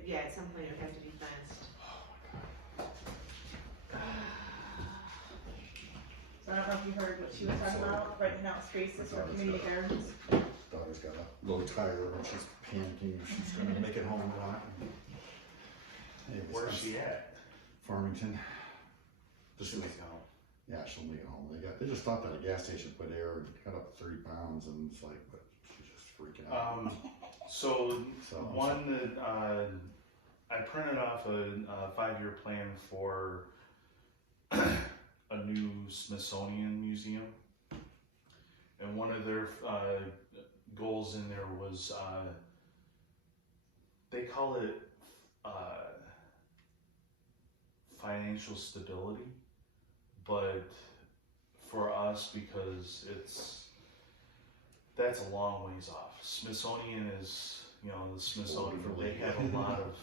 Yeah, at some point it would have to be fenced. So I don't know if you heard what she was talking about, renting out spaces for community gardens. Daughter's got a low tire and she's panicking, she's gonna make it home or not. Anyways, where's that's she at? Farmington. She'll make it home. Yeah, she'll make it home. They just stopped at a gas station, put air, got up to 30 pounds, and it's like, but she's just freaking out. So So, one that I printed off a 5-year plan for a new Smithsonian museum. and one of their goals in there was they call it financial stability, but for us, because that's a long ways off. Smithsonian is, the Smithsonian, they have a lot of,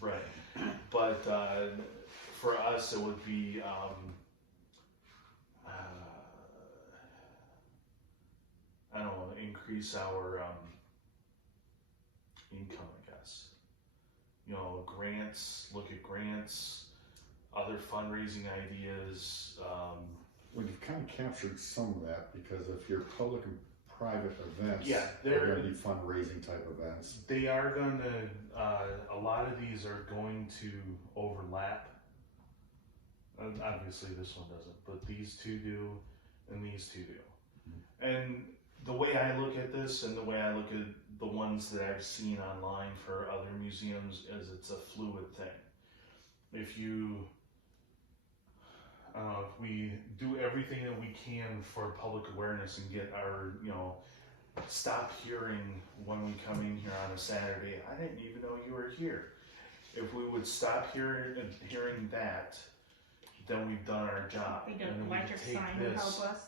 right, but for us, it would be I don't know, increase our income, I guess. Grants, look at grants, other fundraising ideas. Well, you've kind of captured some of that, because if you're public and private events, Yeah, they're gonna be fundraising type events. They are going to, a lot of these are going to overlap. Obviously this one doesn't, but these two do, and these two do. And the way I look at this, and the way I look at the ones that I've seen online for other museums, is it's a fluid thing. If we do everything that we can for public awareness and get our, stop hearing when we come in here on a Saturday, I didn't even know you were here. If we would stop hearing that, then we've done our job. Think And an then we electric take sign would this- help us.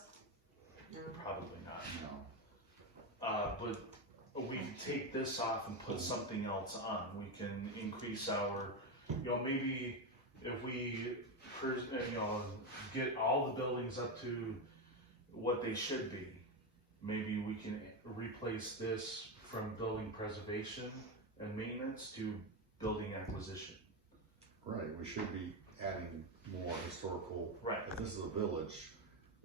Probably not. No. But we can take this off and put something else on. We can increase our, maybe if we, get all the buildings up to what they should be, maybe we can replace this from building preservation and maintenance to building acquisition. Right, we should be adding more historical. Right. If this is a village,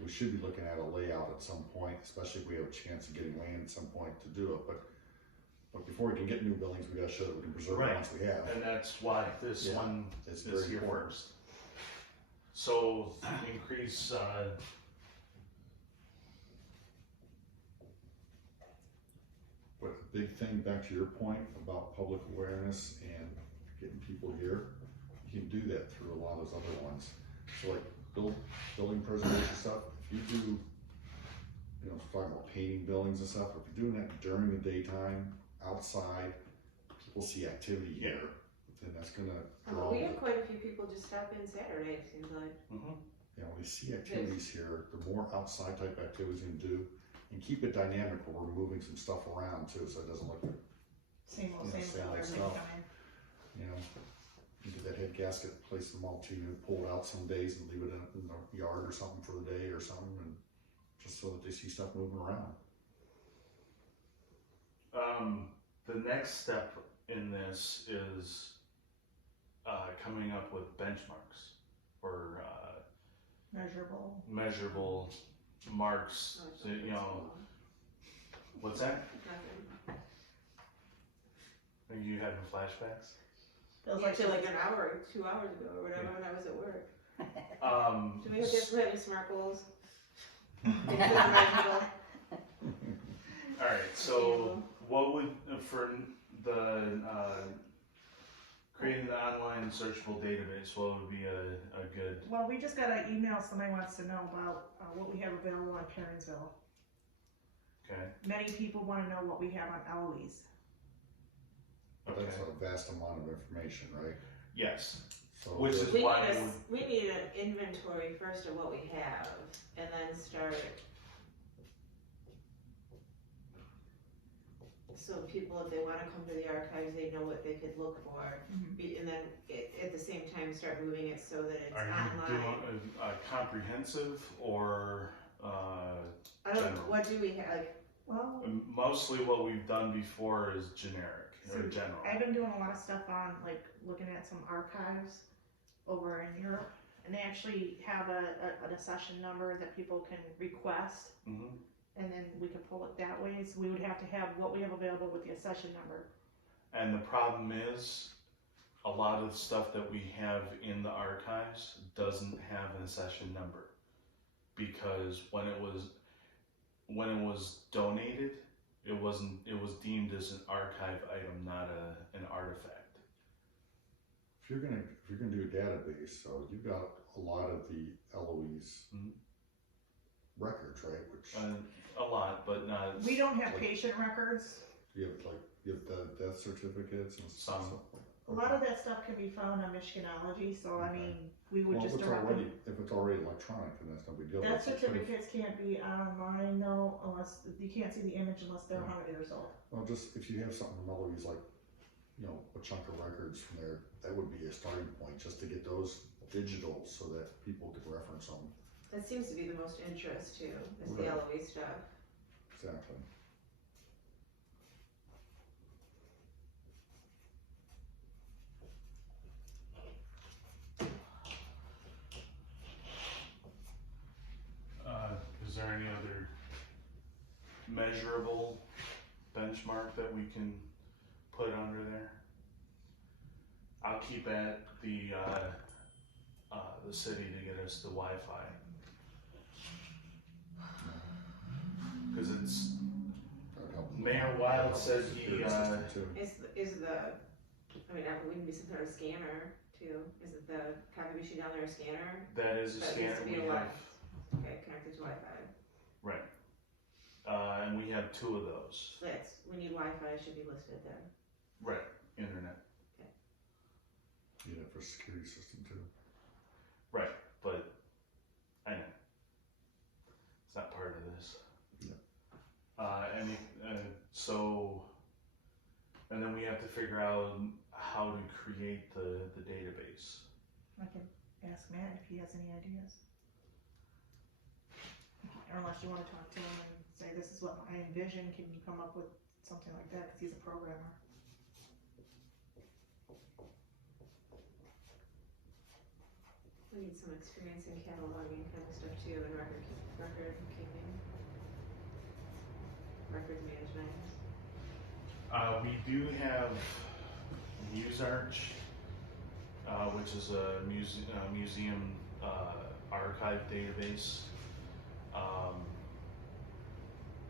we should be looking at a layout at some point, especially if we have a chance of getting land at some point to do it. But before we can get new buildings, we gotta show that we can preserve the Right. ones we have. And that's why this Yeah, one it's is very here important. first. So increase, But a big thing, back to your point about public awareness and getting people here, you can do that through a lot of those other ones. So like building preservation stuff, if you do, talking about painting buildings and stuff, if you're doing that during the daytime, outside, people see activity here, then that's gonna draw. We have quite a few people just stop in Saturday, it seems like. When we see activities here, the more outside type activities you can do, and keep it dynamic where we're moving some stuff around too, so it doesn't look, Same old, Yeah, same same old, old every stuff. time. you get that head gasket, place them all to you, pull it out some days and leave it in the yard or something for the day or something, and just so that they see stuff moving around. The next step in this is coming up with benchmarks or Measurable. measurable marks. So, what's that? Nothing. Are you having flashbacks? Feels Like like an hour or 2 hours ago or whatever when I was at work. Um, Do we have to have any smart goals? all right. So, what would for the creating the online searchable database? What would be a good? Well, we just got an email, somebody wants to know about what we have available on Perrinsville. Okay. Many people wanna know what we have on Eloise. Okay. That's a vast amount of information, right? Yes. So Which is We why need we need an inventory first of what we have and then start. So people, if they wanna come to the archives, they know what they could look for. And then at the same time, start moving it so that it's Are you online. doing a comprehensive or I don't, general? what do we have? Well, mostly what we've done before is generic or So, general? I've been doing a lot of stuff on, like, looking at some archives over in Europe, and they actually have an accession number that people can request, Mhm. and then we can pull it that way, so we would have to have what we have available with the accession number. And the problem is, a lot of the stuff that we have in the archives doesn't have an accession number. Because when it was donated, it was deemed as an archive item, not an artifact. if you're gonna do a database, so you've got a lot of the Eloise Mhm. records, right? Which, A lot, but not. We don't have patient records. you have the death certificates and stuff. Some. A lot of that stuff can be found on Michiganology, so I Okay. mean, we would Well, just if it's direct them. already electronic, then that's no big deal. Death But if- certificates can't be online though, unless, you can't see the image unless they're Yeah. 100 years old. Well, just if you have something from Eloise, like, you know, a chunk of records from there, that would be a starting point, just to get those digital so that people could reference them. That seems to be the most interest too, is the Right. Eloise stuff. Exactly. Is there any other measurable benchmark that we can put under there? I'll keep at the city to get us the Wi-Fi. Cause it's, That would help. Mayor Wild said he, Security system too. Is I mean, that wouldn't be some kind of scanner too, is it the copy machine down there a scanner? that is a That scanner needs to be we a have, Okay, connected to Wi-Fi. right. And we have 2 of those, So that's, we need Wi-Fi, it should be listed there. right, internet, Yeah, for security system too. right, but I know. It's not part of this. So, and then we have to figure out how to create the database. I can ask Matt if he has any ideas. Or unless you wanna talk to him and say, this is what I envision, can you come up with something like that, cause he's a programmer. We need some experience in cataloging kind of stuff too, and record keeping. Records management. We do have MuseArch, which is a museum archive database.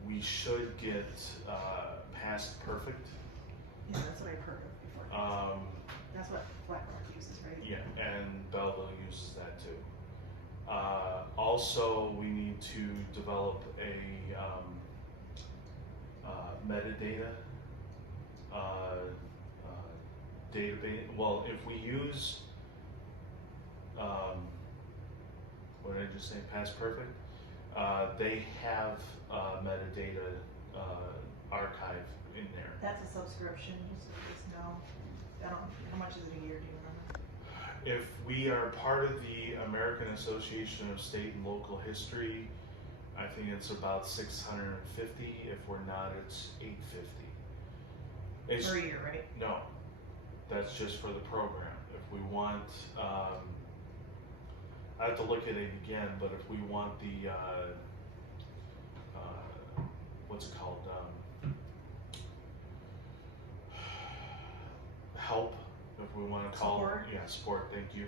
We should get Past Perfect. Yeah, that's what I've heard of before. That's what BlackRock uses, right? Yeah, and Belleville uses that too. Also, we need to develop a metadata database. Well, if we use, what did I just say, Past Perfect? They have metadata archive in there. That's a subscription, just know, I don't, how much is it a year, do you remember? If we are part of the American Association of State and Local History, I think it's about $650. If we're not, it's $850. It's, Per year, right? no, that's just for the program. If we want, I have to look at it again, but if we want the, what's it called, help, if we want to call Support? it, yeah, support, thank you.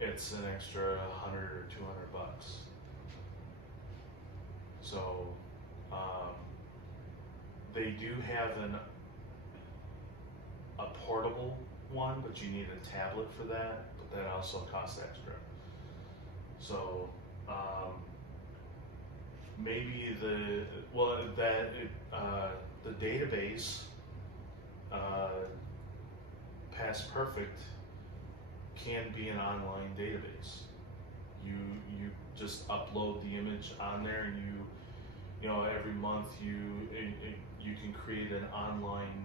It's an extra $100 or $200. So, they do have a portable one, but you need a tablet for that, but that also costs extra. So, maybe the database, Past Perfect, can be an online database. You just upload the image on there, and you know, every month you can create an online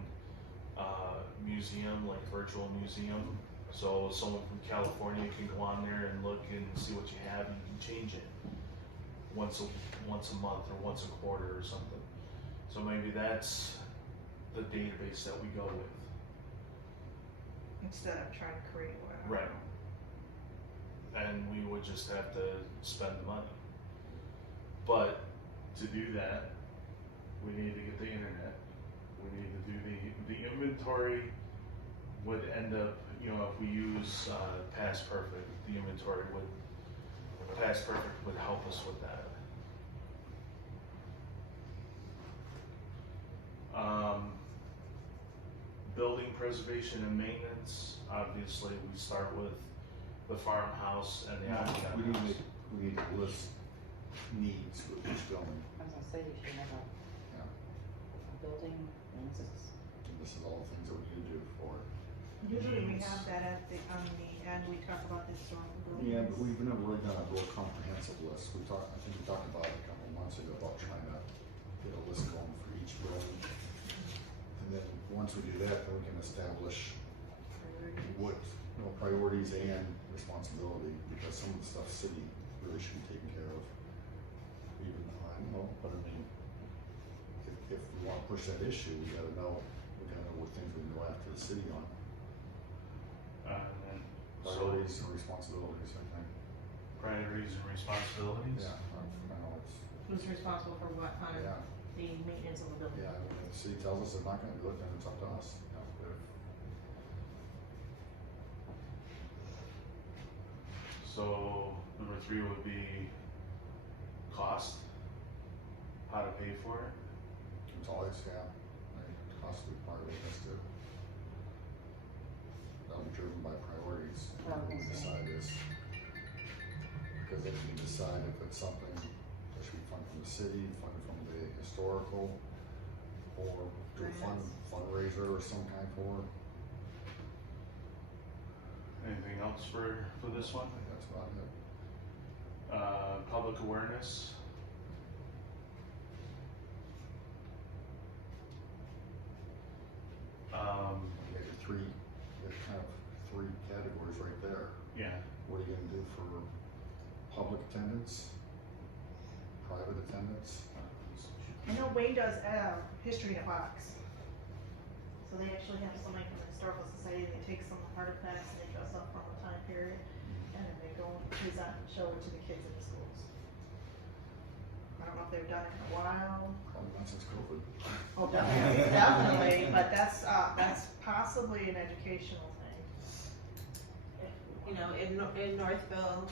museum, like virtual museum. So someone from California can go on there and look and see what you have, and you can change it once a month or once a quarter or something. So maybe that's the database that we go with. Instead of trying to create one. Right. And we would just have to spend the money. But to do that, we need to get the internet. We need to do the inventory would end up, you know, if we use Past Perfect, the inventory Past Perfect would help us with that. Building preservation and maintenance, obviously we start with the farmhouse and the We outhouse. need to list needs with each building. I was gonna say, you should have Yeah. a building, and this is, And this is all the things that we need to do for it. Usually we have that at the, on the end, we talk about the historical buildings. Yeah, but we've never really done a real comprehensive list. I think we talked about it a couple of months ago about trying to get a list going for each building. And then, once we do that, then we can establish what, priorities and responsibility, because some of the stuff city really should be taken care of. Even, I don't know, but I mean, if we want to push that issue, we gotta know what things we can go after the city on. And then, so, Priorities and responsibilities, I think. priorities and responsibilities? Yeah, I know it's, Who's responsible for what on yeah, the maintenance of the building? yeah, I mean, if the city tells us they're not gonna do it, then it's up to us, you know, but if- So, number 3 would be cost, how to pay for it. it's always, yeah, like, cost will be part of it, that's too. That'll be driven by priorities, and what we decide is, because then you can decide if it's something that should be funded from the city, funded from the historical, or do a fundraiser or some kind for, Anything else for this one? I think that's about it. Public awareness. You got your kind of three categories right there. Yeah. What are you gonna do for public attendance, private attendance? I know Wayne does, history in a box. So they actually have somebody from the historical society that takes some artifacts and they dress up from a time period. And then they go and present, show it to the kids in the schools. I don't know if they've done it in a while. Probably not since COVID. Oh, definitely, definitely, but that's possibly an educational thing. You know, in Northville,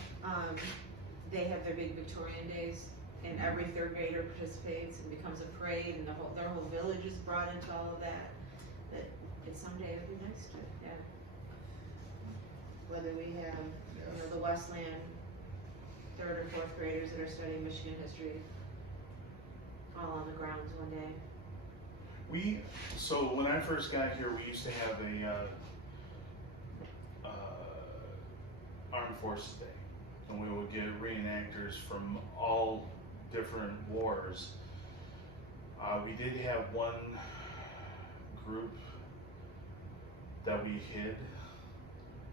they have their big Victorian days, and every third grader participates and becomes a parade, and their whole village is brought into all of that. That it someday would be nice to, yeah. Whether we have, you know, the Westland third or fourth graders that are studying Michigan history all on the grounds one day. So when I first got here, we used to have a Armed Forces Day, and we would get reenactors from all different wars. We did have one group that we hid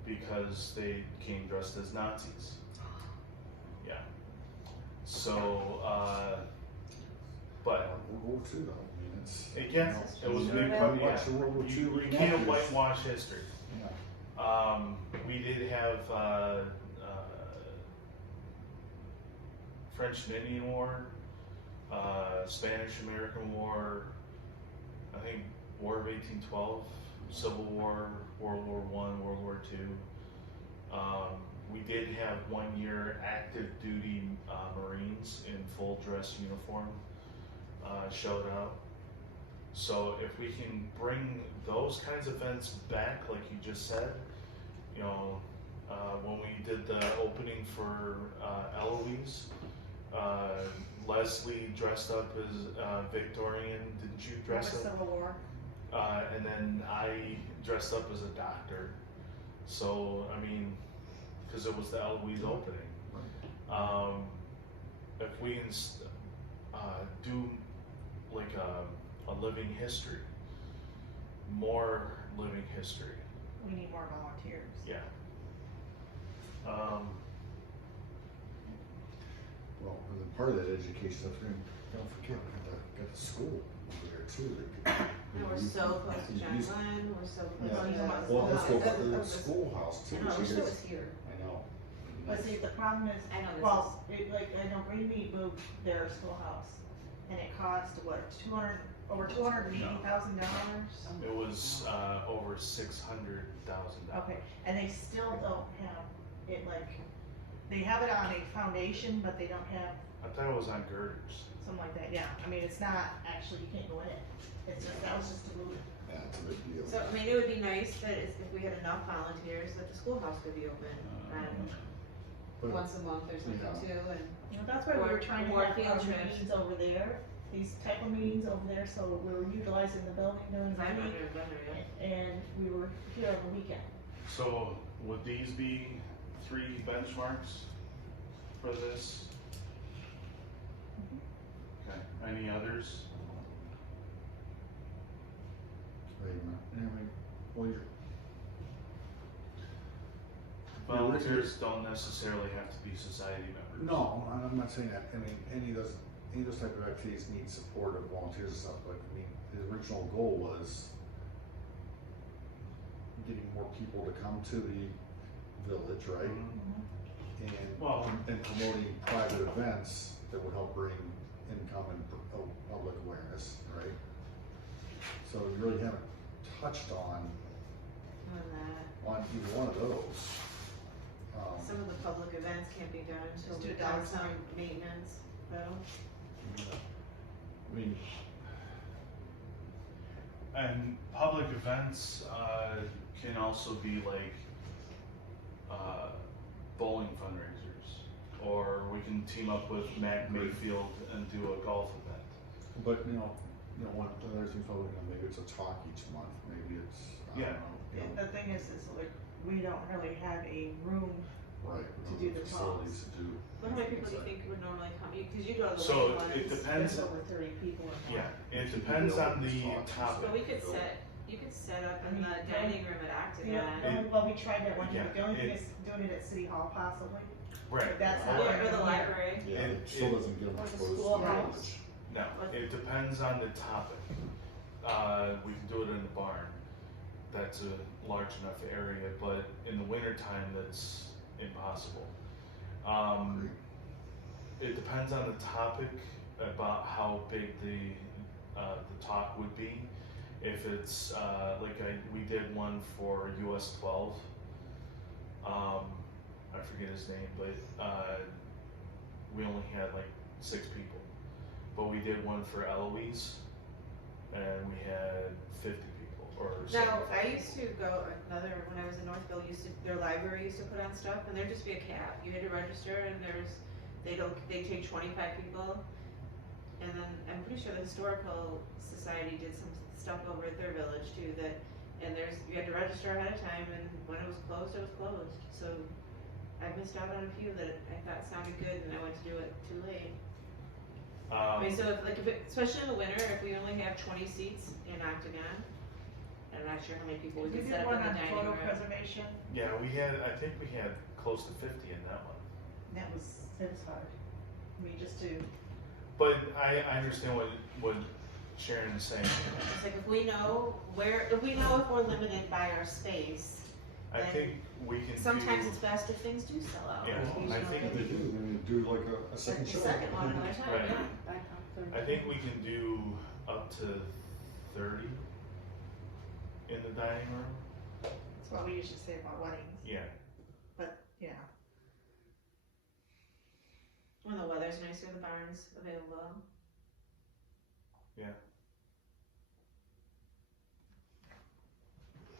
because they came dressed as Nazis. Yeah. So, but World War II though, I mean, it's. again, it was a big Watch problem. the World War II You can't reenactors. whitewash history. Yeah. We did have French and Indian War, Spanish-American War, I think War of 1812, Civil War, World War I, World War II. We did have 1 year active duty Marines in full dress uniform showed up. So if we can bring those kinds of events back, like you just said, you know, when we did the opening for Eloise, Leslie dressed up as Victorian. Didn't you dress up? Civil War. And then I dressed up as a doctor. So, I mean, because it was the Eloise opening. If we can do like a living history, more living history. We need more volunteers. Yeah. Well, and then part of that education stuff, don't forget, we got the school over there too. And we're so close to John Glenn, we're so close to. Yeah, well, that's the schoolhouse too. I know, I so wish you it guys- was here. I know. But see, the problem is, I know this well, I know Greenmead moved their schoolhouse, and it cost, what, over $280,000? It was over $600,000. Okay, and they still don't have it, like, they have it on a foundation, but they don't have I thought it was on girders. something like that, yeah. I mean, it's not, actually, you can't go in it. It's just, that was just to move it. Yeah, it's a big deal. So, I mean, it would be nice that if we had enough volunteers, that the schoolhouse could be open. And But- once a month or something Yeah. too, and You know, that's why we Or were trying to more have field our trips. meetings over there, these type of meetings over there, so we were utilizing the building during the I've week. never been there yet. And we were here on the weekend. So would these be 3 benchmarks for this? Okay, any others? Wait a minute, anyway, well, you're, Volunteers don't necessarily have to be society members. no, I'm not saying that, I mean, any of those type of activities need support of volunteers and stuff, but I mean, the original goal was getting more people to come to the village, right? Mhm. And, Well- and promoting private events that would help bring income and public awareness, right? So you really haven't touched on either one of those. Some of the public events can't be done until Just do we've it done down some maintenance, though. I mean, And public events, can also be like, bowling fundraisers. Or we can team up with Matt Mayfield and do a golf event. but one of the other things, probably, maybe it's a talk each month, maybe it's, I Yeah. don't know, you know, The thing is like, we don't really have a room. right, to we do don't the have facilities to do. How many people do you things think would normally come? Because you go to the So late ones. it depends, There's over 30 people in there. yeah, it depends on the But topic. we could you could set up in the dining room at Octagon. Yeah, well, we tried that one time, Yeah, the only thing it- is doing it at City Hall possibly. Right. That's Oh, not. Or gonna the be- library. Yeah, It- it still it- doesn't get them Or the exposed to the schoolhouse. village. No, it depends on the topic. We can do it in the barn. That's a large enough area, but in the winter time, that's impossible. It depends on the topic about how big the talk would be. If it's we did one for US 12. I forget his name, but we only had like 6 people. But we did one for Eloise, and we had 50 people or Now, 75 I used people. to go when I was in Northville, their library used to put on stuff, and there'd just be a cap. You had to register, and they take 25 people. And then I'm pretty sure the historical society did some stuff over at their village too. You had to register ahead of time, and when it was closed, it was closed. So I missed out on a few that I thought sounded good, and I went to do it too late. I mean, so especially in the winter, if we only have 20 seats in Octagon, I'm not sure how many people we We could did set up one in the on dining photo room. preservation, Yeah, I think we had close to 50 in that one. it was hard. I mean, just to, But I understand what Sharon is saying. It's like if we know if we're limited by our space, I think we can sometimes do, it's best if things do sell out. Yeah, Usually I think If they do, then you do like a second the show. second one another time, Right. yeah. I think we can do up to 30 in the dining room. that's what we usually say about weddings, Yeah, but, yeah. When the weather's nicer, the barn's available.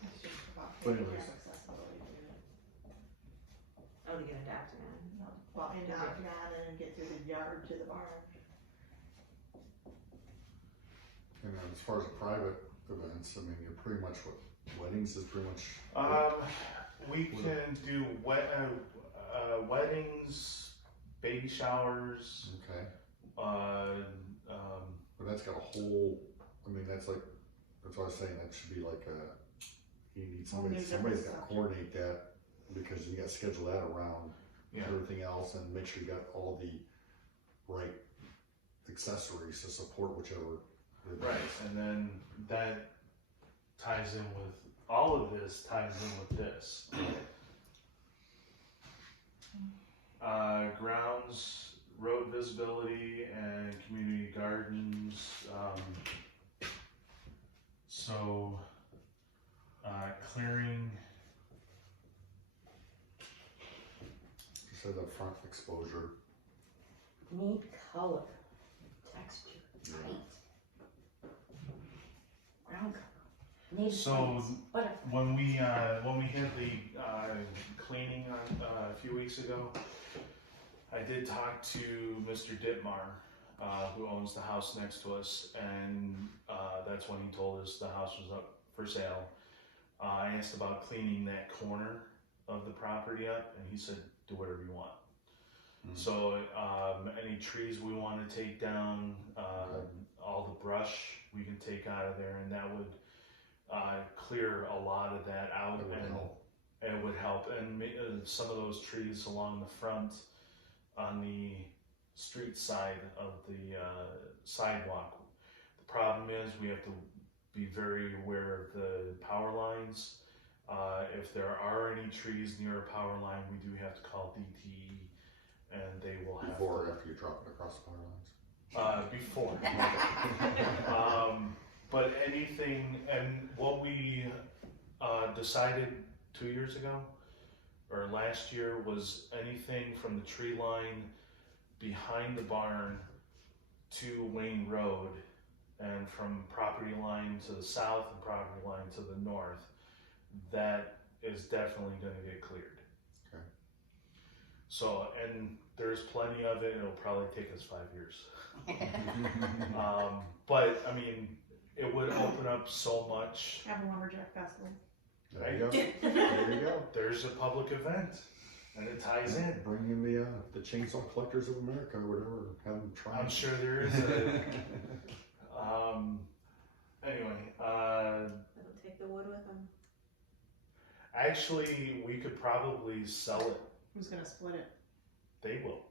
It's just about But making anyways. it accessibility to it. Oh, to get it adapted in. You know, well, into Octagon and then get through the yard to the barn. And then as far as private events, I mean, you're pretty much weddings is pretty much. we can do weddings, baby showers, Okay, but that's got a whole, I mean, that's what I was saying, that should be like you need somebody's different gotta subject. coordinate that, because you gotta schedule that around yeah. everything else, and make sure you got all the right accessories to support whichever. event. Right, and then that ties in with, all of this ties in with this. Grounds, road visibility, and community gardens, clearing, You said the front exposure. Neat color, texture, tight. Ground cover, native So, plants, butterfly. when we had the cleaning on, a few weeks ago, I did talk to Mr. Ditmar, who owns the house next to us, and that's when he told us the house was up for sale. I asked about cleaning that corner of the property up, and he said, do whatever you want. So any trees we want to take down, all the brush we can take out of there, and that would clear a lot of that out, and it would help. And some of those trees along the front on the street side of the sidewalk. The problem is we have to be very aware of the power lines. If there are any trees near a power line, we do have to call DTE, and they will have Before or after you drop it across the power lines? before. But anything, and what we decided 2 years ago or last year was anything from the tree line behind the barn to Wayne Road, and from property line to the south and property line to the north, that is definitely going to get cleared. Okay. So, and there's plenty of it. It'll probably take us 5 years. But I mean, it would open up so much. Have a lumberjack festival. There you go. There you go. There's a public event, and it ties in. Bring in the Chainsaw Collectors of America or whatever. Have them try. I'm sure there is a. Anyway, They'll take the wood with them. actually, we could probably sell it. Who's gonna split it? They will.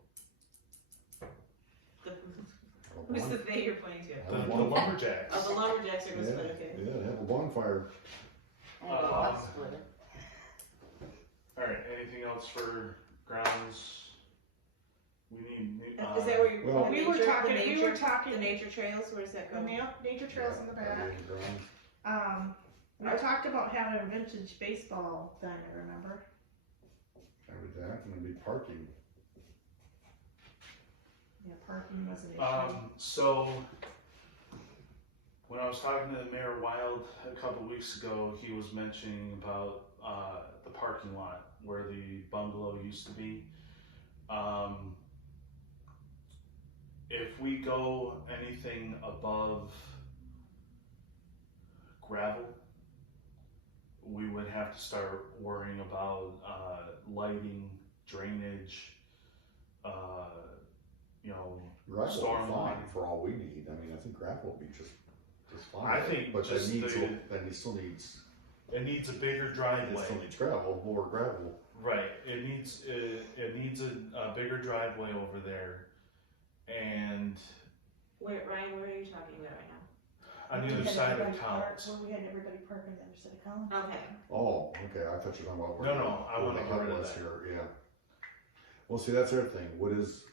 Who's the they you're pointing to? The lumberjacks. Oh, the lumberjacks are gonna Yeah, split, okay. yeah, have a bonfire. I'll split it. All right. Anything else for grounds? We need. Is that where you're? Well- the We were nature- the talking, we nature- were talking, The nature trails, where's that the go? nature trails in the back. Ground. We talked about having a vintage baseball thing, I remember. Have that, and then be parking. Yeah, parking was an issue. So when I was talking to Mayor Wild a couple weeks ago, he was mentioning about the parking lot where the bungalow used to be. If we go anything above gravel, we would have to start worrying about lighting, drainage, Gravel will storm be fine water. for all we need. I mean, I think gravel will be just fine. I think but just then he still needs It needs a bigger driveway. gravel, more gravel. Right. It needs a bigger driveway over there, and Where, Ryan, where are you talking about right now? on the other side of Collins. Where we had everybody park on the other side of Collins. Okay. Oh, okay. I thought you were talking about where No, I where wanna the get hut rid of was that. here. Yeah. Well, see, that's our thing. What is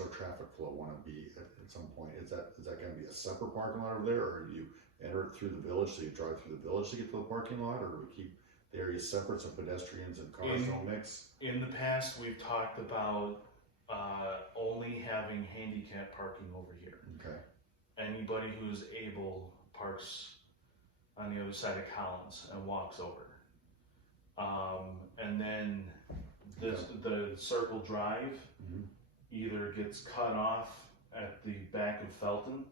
our traffic flow want to be at some point? Is that going to be a separate parking lot over there, or do you enter it through the village, so you drive through the village to get to the parking lot, or do we keep the area separate so pedestrians and cars don't mix? In the past, we've talked about only having handicap parking over here. Okay. Anybody who's able parks on the other side of Collins and walks over. And then the circle drive Mhm. either gets cut off at the back of Felton,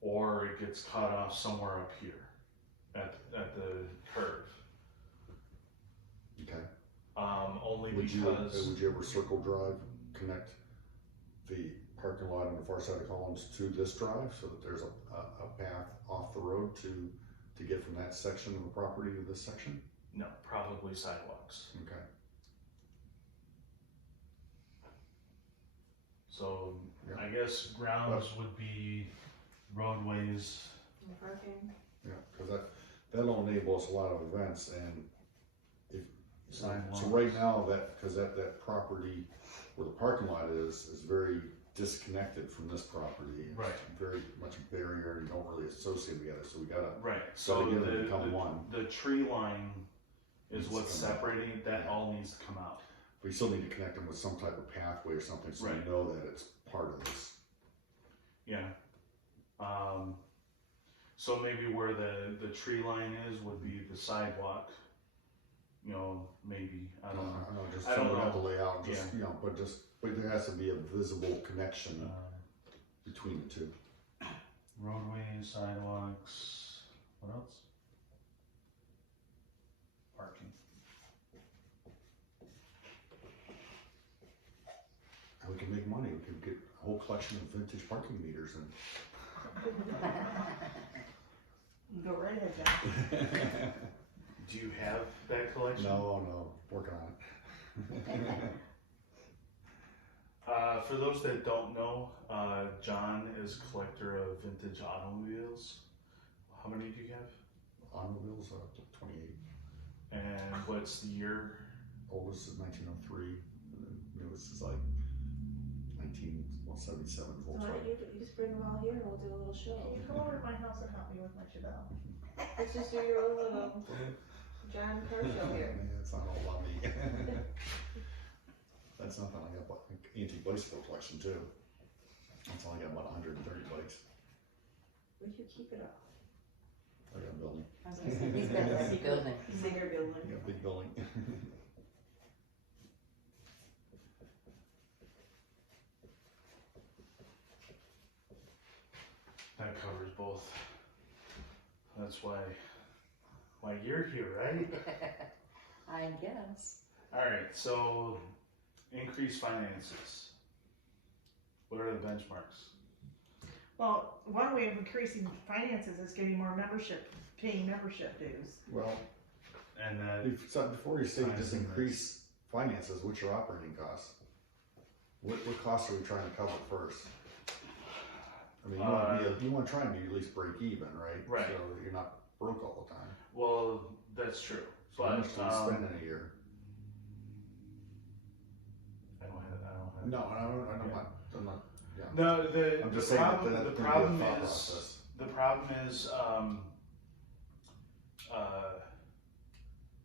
or it gets cut off somewhere up here at the curve. Okay. Only Would because you ever circle drive, connect the parking lot on the far side of Collins to this drive, so that there's a path off the road to get from that section of the property to this section? no, probably sidewalks. Okay. So Yeah. I guess grounds would be roadways. And parking. Yeah, because that'll enable us a lot of events, and so Sidewalks. right now, because that property where the parking lot is very disconnected from this property. It's Right. very much a barrier, and don't really associate together, so we gotta Right. So So get them to become one. the tree line is Needs to what's come out. separating it. That Yeah. all needs to come out. We still need to connect them with some type of pathway or something, so we Right. know that it's part of this. Yeah. So maybe where the tree line is would be the sidewalk, you know, maybe, I don't know. I know, just I don't something have to know. lay out, just, Yeah. you know, but there has to be a visible connection between the two. Roadways, sidewalks, what else? Parking. And we can make money, we can get a whole collection of vintage parking meters and. Go right ahead, John. Do you have that collection? No, working on it. For those that don't know, John is collector of vintage automobiles. How many do you have? Automobiles, 28, And what's the year? oldest is 1903, and then newest is like 1977 Why don't Volkswagen. you just bring them all here and we'll do a little show. Can you come over to my house and help me with my Chevelle? Let's just do your own little John Car show here. Yeah, it's not all about me. That's something I got, antique bicycle collection too. That's all I got, about 130 bikes. Where'd you keep it all? I got a building, I was gonna say, he's got a big building. Bigger I building. got a big building. That covers both. That's why you're here, right? I guess. Alright, so increased finances. What are the benchmarks? Well, one way of increasing finances is getting more paying membership dues. Well, And that, before you say just Financing increase finances, what's your operating costs? What costs are we trying to cover first? I mean, you wanna try and be at least break even, right? Right. So you're not broke all the time. well, that's true. So how But, much do you spend in a year? I don't have. No, I'm not, No, the I'm just saying that that's the gonna be a problem thought is, process. the problem is,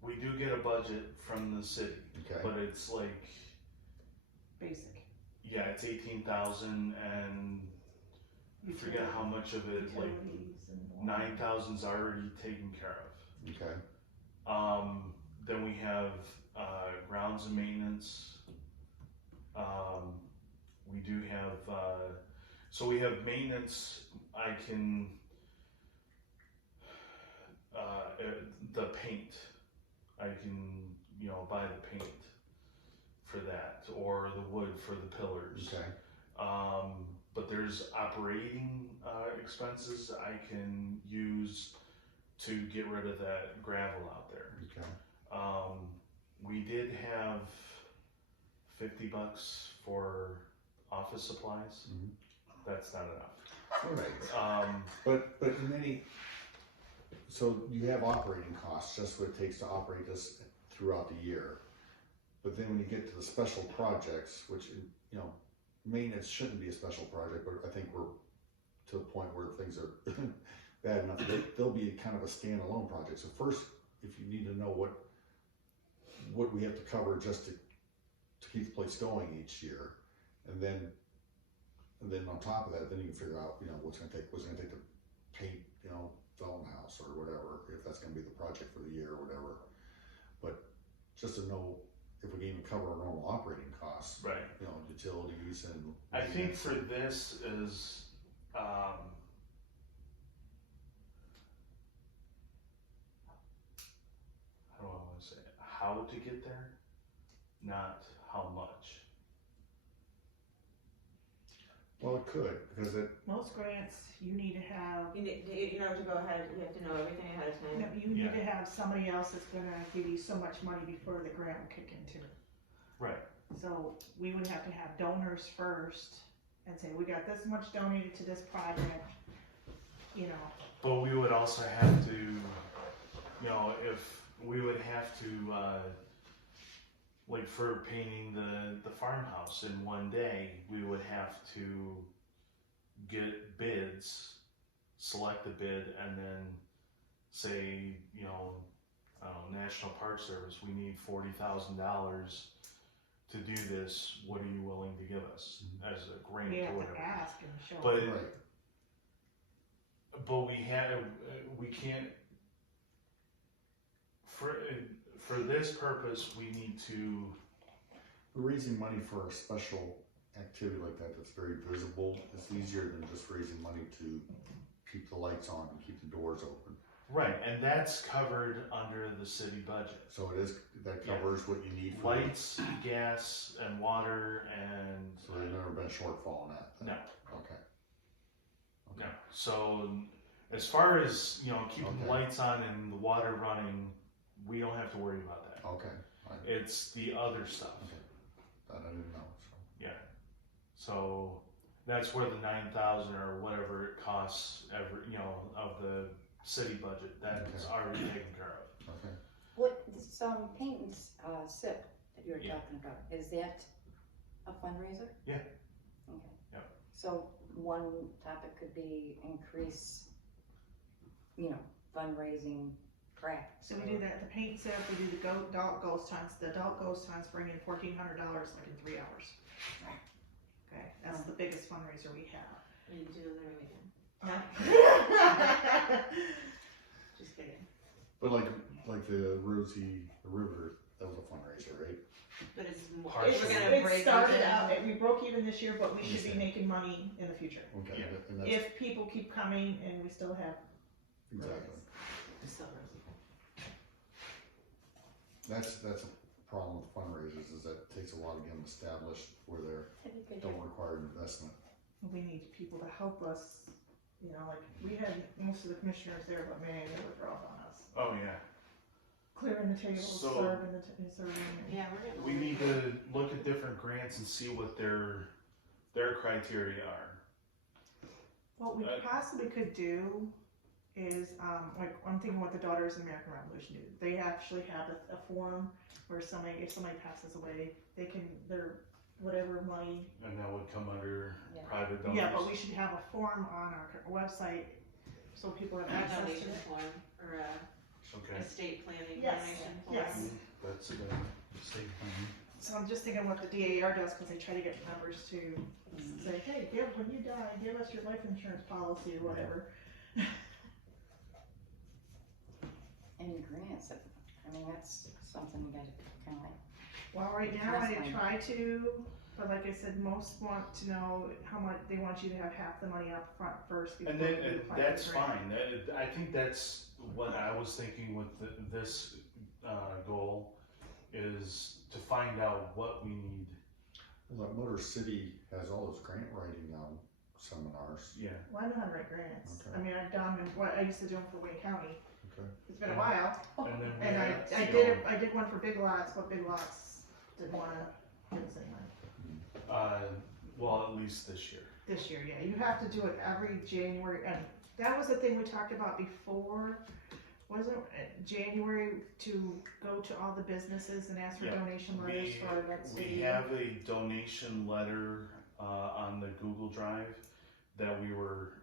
we do get a budget from the city, Okay, but it's like, Basic. yeah, it's 18,000 and I forget how much of it, like Utilities and. 9,000's already taken care of. okay, Then we have, grounds and maintenance. We do have, so we have maintenance, I can, the paint, I can, you know, buy the paint for that, or the wood for the pillars. okay, But there's operating, expenses I can use to get rid of that gravel out there. okay. We did have $50 for office supplies. Mhm. That's not enough. Alright, but in any, so you have operating costs, just what it takes to operate this throughout the year. But then when you get to the special projects, which, you know, maintenance shouldn't be a special project, but I think we're to the point where things are bad enough, they'll be kind of a standalone project. So first, if you need to know what we have to cover just to keep the place going each year, and then on top of that, then you can figure out, you know, what's it gonna take to paint, you know, Felton House or whatever, if that's gonna be the project for the year or whatever. But just to know if we can even cover our normal operating costs, Right. you know, utilities and. I think for this is, how do I want to say it? How to get there, not how much. Well, it could, because it, Most grants, you need to have, You know to go ahead, you have to know everything ahead of time. you need to have somebody else that's gonna give you so much money before the grant will kick into it. Right. So we would have to have donors first and say, we got this much donated to this project, you know. But we would also have to, you know, if we would have to, like for painting the farmhouse in one day, we would have to get bids, select a bid, and then say, you know, National Park Service, we need $40,000 to do this. What are you willing to give us as a grant We or have whatever? to ask and show. But right, we can't for this purpose, we need to, Raising money for a special activity like that that's very visible, it's easier than just raising money to keep the lights on and keep the doors open. right, and that's covered under the city budget. So it is, that Yeah. covers what you need for. Lights, gas, and water, and, So there's never been a shortfall on that? then? no, Okay. no. So, as far as, keeping the Okay. lights on and the water running, we don't have to worry about that. Okay, It's the other stuff. that I didn't know, so. Yeah. So that's where the 9,000 or whatever it costs of the city budget, that's Okay. already taken care of. Okay. What, this, paint and, sip that you were Yeah. talking about, is that a fundraiser? Yeah. Okay. Yeah. So one topic could be increase, fundraising crafts. So we do that, the paint sip, we do the adult ghost hunts, the adult ghost hunts bring in $1,400 like in 3 hours. Right. Okay, that's the biggest fundraiser we have. And you do it every weekend. Just kidding. But like the Rosie River, that was a fundraiser, right? But it's more, Partially. we're gonna It break started even. out, we broke even this year, but we should be Understand. making money in the future. Okay, Yeah. and that's, If people keep coming and we still have, exactly. Still Rosie. That's a problem with fundraisers, is that it takes a while to get them established where they don't require investment. we need people to help us, like, we had most of the commissioners there, but man, they were rough on us. Oh, yeah. Clearing the tables, So- serving serving. Yeah, we're getting. We need to look at different grants and see what their criteria are. What we possibly could do is, like, I'm thinking what the Daughters of the American Revolution do. They actually have a forum where if somebody passes away, they can, their, whatever money. And that would come under Yeah. private donors. Yeah, but we should have a form on our website so people have access to Donation it. form, or Okay. estate planning Yes, donation form. yes. That's a good state plan. So I'm just thinking what the DAR does, because they try to get members to say, hey, when you die, give us your life insurance policy or whatever. Any grants, that's something you guys kind of like. Well, right now I Wrestling. try to, but like I said, most want to know how much, they want you to have half the money up front first before And you then, apply for that's the grant. fine, I think that's what I was thinking with this, goal, is to find out what we need. Well, that Motor City has all those grant writing seminars. Yeah. Well, I know how to write grants. Okay. I mean, I've done what I used to do them for Wayne County. Okay. It's been a while, And then we and have, I did one for Big Lots, but Big Lots didn't want to give us any money. well, at least this year. This year, yeah, you have to do it every January, and that was the thing we talked about before, wasn't it, January, to go to all the businesses and ask for Yeah. donation letters for our next We city. have a donation letter, on the Google Drive that we were,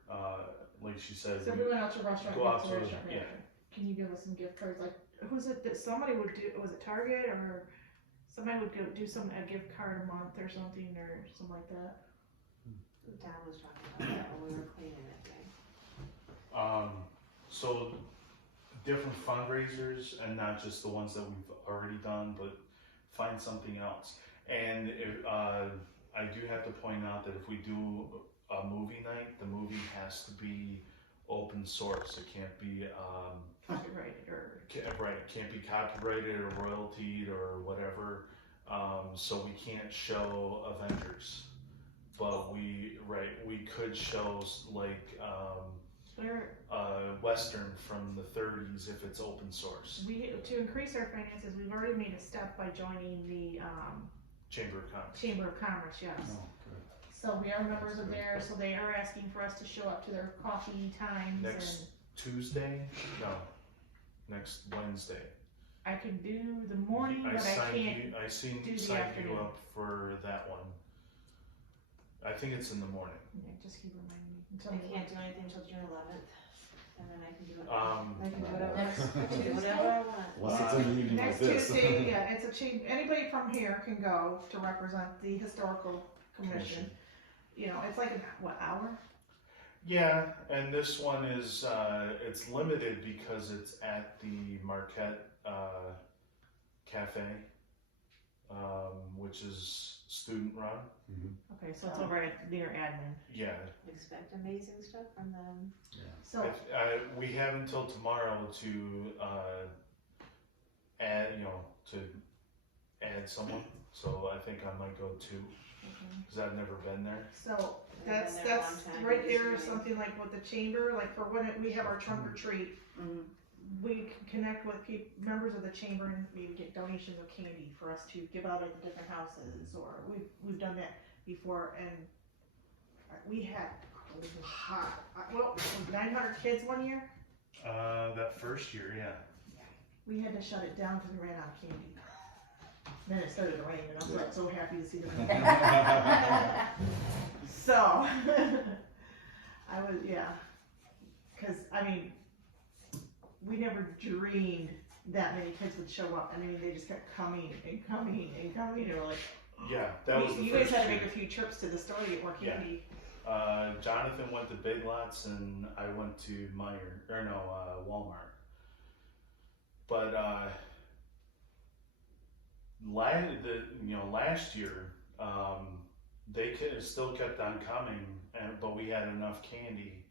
like she said, So if we went out to a restaurant, Go out to to a the- restaurant, yeah. can you give us some gift cards, like, who's it that somebody would do, was it Target, or somebody would go do a gift card a month or something, or something like that? Don was talking about that when we were cleaning it today. so different fundraisers and not just the ones that we've already done, but find something else. And if, I do have to point out that if we do a movie night, the movie has to be open source. It can't be, Copyrighted, or, right, it can't be copyrighted or royaltied or whatever. So we can't show Avengers, but we could show like, where, Western from the 30s if it's open source. to increase our finances, we've already made a step by joining the, Chamber of Commerce. Chamber of Commerce, yes. Oh, good. So we are members of there, so they are asking for us to show up to their coffee times, Next and Tuesday? No, next Wednesday. I can do the morning, but I can't. I do the signed you afternoon. up for that one. I think it's in the morning. Yeah, just keep reminding me. I Until can't do anything until June 11th, and then I can do it. Um, I can do whatever, Next do whatever I want. Unless it's in a meeting like Next this. Tuesday, yeah, it's anybody from here can go to represent the historical commission. You know, it's like an, hour? Yeah, and this one is, it's limited because it's at the Marquette, cafe, which is student run. Okay, so it's over at near admin. Yeah, Expect amazing stuff from them. So, we have until tomorrow to add, to add someone. So I think I might go too, because I've never been there. so I've that's been there a long time. right there, Used to be. something like with the chamber, like for when we have our trunk or treat, Mhm. we can connect with members of the chamber and maybe get donations of candy for us to give out at the different houses, or we've done that before, and we had hot, 900 kids one year. That first year, yeah. We had to shut it down because we ran out of candy. Then it started to rain, and I was like so happy to see them. So, I was, because I mean, we never dreamed that many kids would show up. I mean, they just kept coming and coming and coming. And we're like, Yeah, that was the you first guys had to year. make a few trips to the store to get more Yeah. candy. Jonathan went to Big Lots and I went to Walmart. But last year, they still kept on coming, but we had enough candy,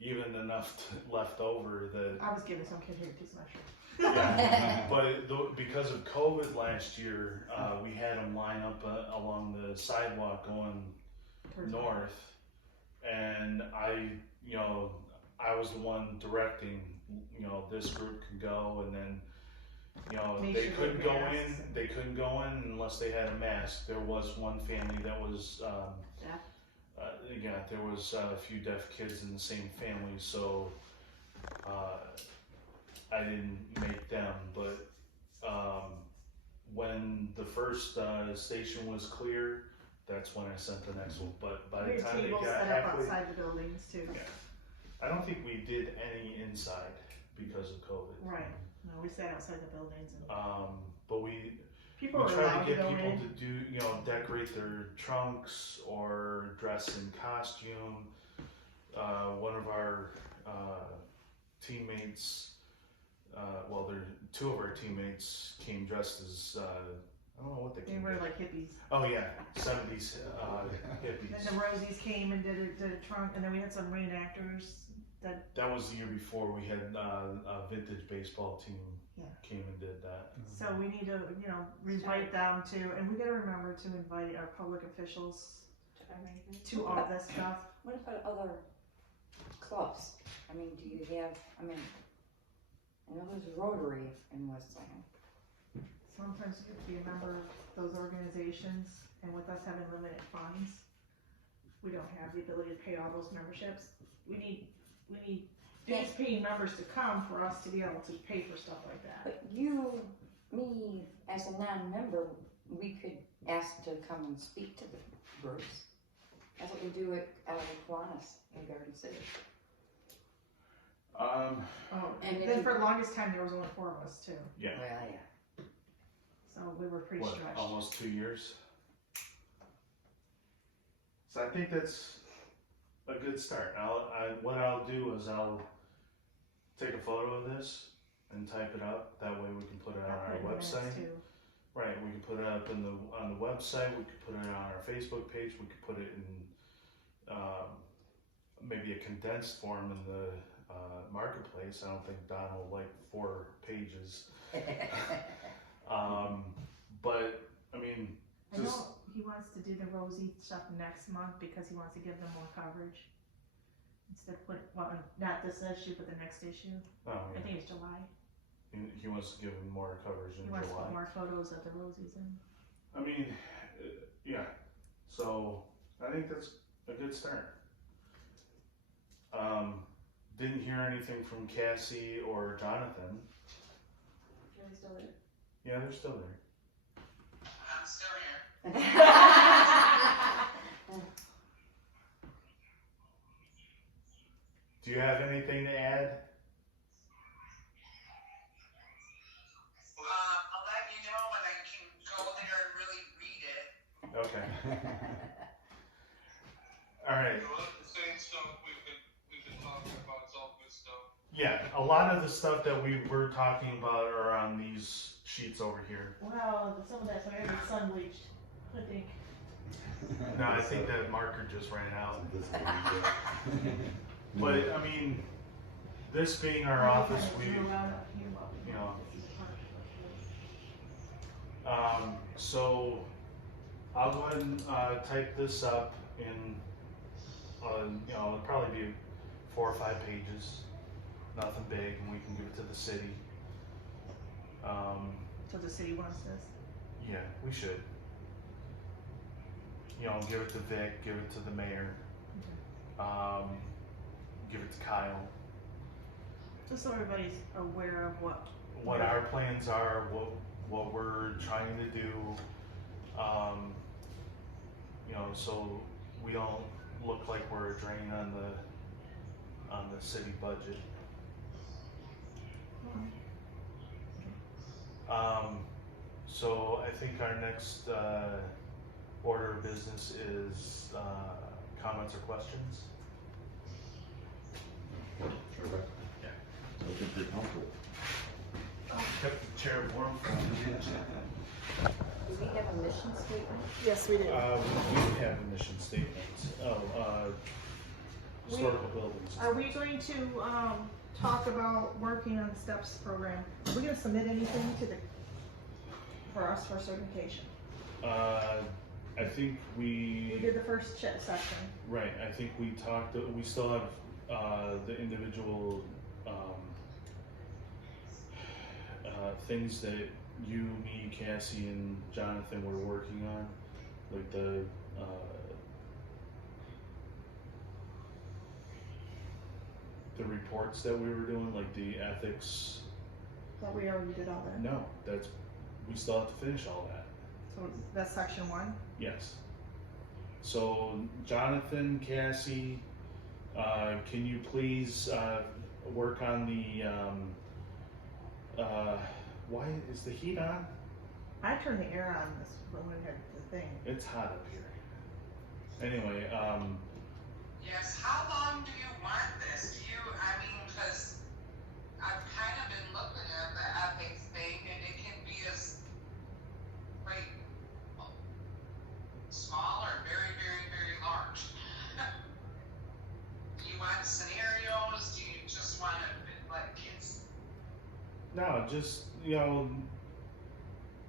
even enough left over that. I was giving some kid here to kiss my shirt. Yeah, but because of COVID last year, we had them line up along the sidewalk going north, and I was the one directing, this group could go, and then, Make they sure couldn't they go had in, masks. they couldn't go in unless they had a mask. There was one family that was, there was a few deaf kids in the same family, so, I didn't make them, but, when the first, station was clear, that's when I sent the next one, but by We the had time they tables got set up halfway. outside the buildings too. Yeah. I don't think we did any inside because of COVID. Right. No, we sat outside the buildings and But we people were tried allowed to to get go people in. to do, decorate their trunks or dress in costume. One of our teammates, two of our teammates came dressed as, I don't know what they They came were dressed. like hippies. Oh yeah, 70s Then hippies. the Rosies came and did a trunk, and then we had some reenactors that. That was the year before. We had a vintage baseball team Yeah. came and did that. So we need to, invite them to, and we gotta remember to invite our public officials to all this stuff. What about other clubs? I mean, do you have, I know there's Rotary in West Salem. Sometimes you have to be a member of those organizations, and with us having limited funds, we don't have the ability to pay all those memberships. We need dues paying members to come for us to be able to pay for stuff like that. But me, as a non-member, we could ask to come and speak to the groups. That's what we do out of Kiwanis in Garden City. Oh, And then then- for the longest time, there was only 4 of us too, Yeah. Well, yeah. so we were pretty What, stretched. almost 2 years? So I think that's a good start. What I'll do is I'll take a photo of this and type it up. That way we can put it on I'll our put it in the minutes, website. too. Right, we can put it up on the website. We could put it on our Facebook page. We could put it in maybe a condensed form in the marketplace. I don't think Don will like 4 pages. But I mean, I know he wants to do the Rosie stuff next month because he wants to give them more coverage. Instead of not this issue, but the next issue. oh, I yeah. think it's July. He wants to give him more coverage in He wants to July. put more photos of the Rosies in. I mean, yeah. So I think that's a good start. Didn't hear anything from Cassie or Jonathan. Are they still there? Yeah, they're still there. I'm still here. Do you have anything to add? I'll let you know when I can go there and really read it. Okay. All right. The same stuff we've been talking about, it's all good stuff. Yeah, a lot of the stuff that we were talking about are on these sheets over here. Wow, some of that's already sun bleached, I think. No, I think that marker just ran out. This thing, yeah. But I mean, this being our office, we, you know, so I'll go ahead and type this up in, you know, it'll probably be 4 or 5 pages, nothing big, and we can give it to the city. So the city wants this? Yeah, we should. You know, give it to Vic, give it to the mayor, give it to Kyle. Just so everybody's aware of What our plans are, what we're trying to do, you know, so we don't look like we're a drain on the city budget. So I think our next order of business is comments or questions. Sure, Beck. Yeah. I think you're comfortable. Kept the chair warm. Do we have a mission statement? Yes, we do. We do have a mission statement. Historical buildings. Are we going to, talk about working on the STEPS program? Are we gonna submit anything for us for certification? I think We did the first section. right, I think we talked, we still have, the individual, things that you, me, Cassie, and Jonathan were working on, like the reports that we were doing, like the ethics. Thought we already did all that. No, we still have to finish all that. So that's section 1? Yes. So Jonathan, Cassie, can you please work on the why is the heat on? I turned the air on this when we had the thing. It's hot up here. Anyway, Yes, how long do you want this? Because I've kind of been looking at the ethics thing, and it can be as, like, small or very, very, very large. Do you want scenarios? Do you just want to, like, kids? no, just, you know,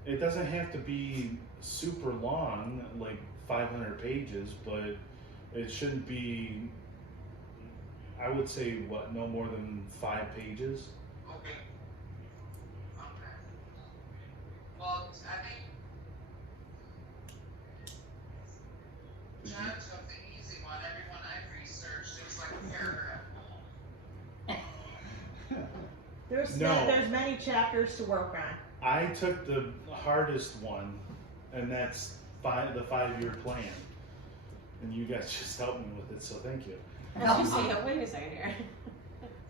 it doesn't have to be super long, like 500 pages, but it shouldn't be, I would say, no more than 5 pages. Okay. Okay. Well, I think John took the easy one. Everyone I've researched, it was like a paragraph long. There's many chapters to work on. I took the hardest one, and that's the 5-year plan. And you guys just helped me with it, so thank you. As you see, wait a second here.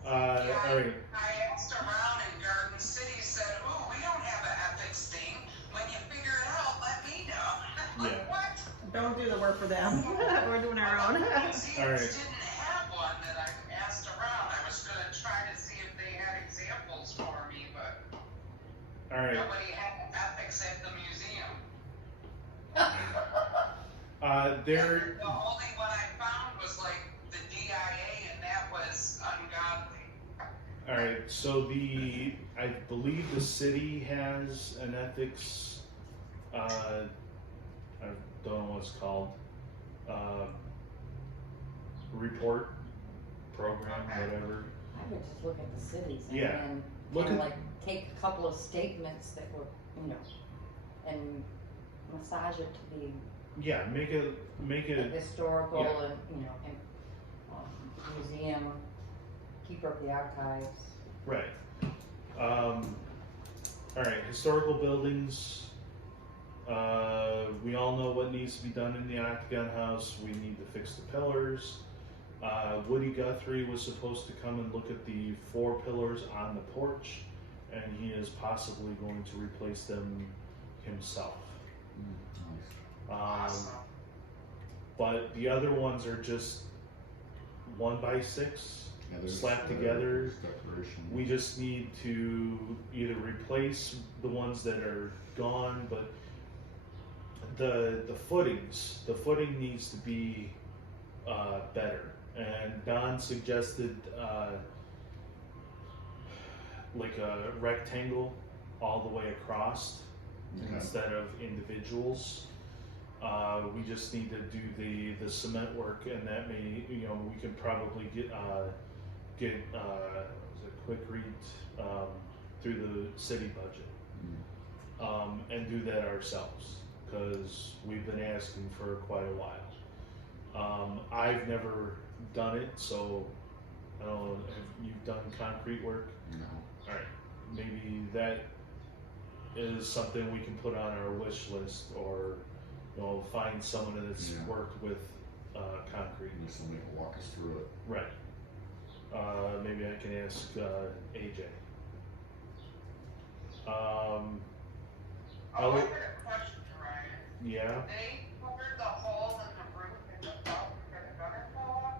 All right. I asked around and Garden City said, "Oh, we don't have an ethics thing. When you figure it out, let me know." I'm like, Yeah. what? Don't do the work for them. We're doing our own. Museums All right. didn't have one that I asked around. I was gonna try to see if they had examples for me, but All right. nobody had ethics at the museum. There. The only one I found was like the DIA, and that was ungodly. All right. So I believe the city has an ethics. I don't know what it's called. Report program, whatever. I would just look at the cities Yeah. and Look kind of at- like take a couple of statements that were, you know, and massage it to be Yeah. Make it. historical Yeah. and, you know, and museum, keeper of the archives. Right. All right, historical buildings. We all know what needs to be done in the Octagon House. We need to fix the pillars. Woody Guthrie was supposed to come and look at the 4 pillars on the porch, and he is possibly going to replace them himself. Awesome. But the other ones are just 1x6 Yeah, there's, slapped together. there's decoration. We just need to either replace the ones that are gone, but the footing needs to be better. And Don suggested like a rectangle all the way across Okay. instead of individuals. We just need to do the cement work, and that may, we can probably get was it Quikrete through the city budget, and do that ourselves, because we've been asking for quite a while. I've never done it, so I don't know, have you done concrete work? No. Alright, maybe that is something we can put on our wish list, or, find someone that's Yeah. worked with concrete. Maybe somebody will walk us through it. Right. Maybe I can ask AJ. Oh, I I'll- got a question, Ryan. Yeah, They covered the hole in the roof in the south because the gutter fell off.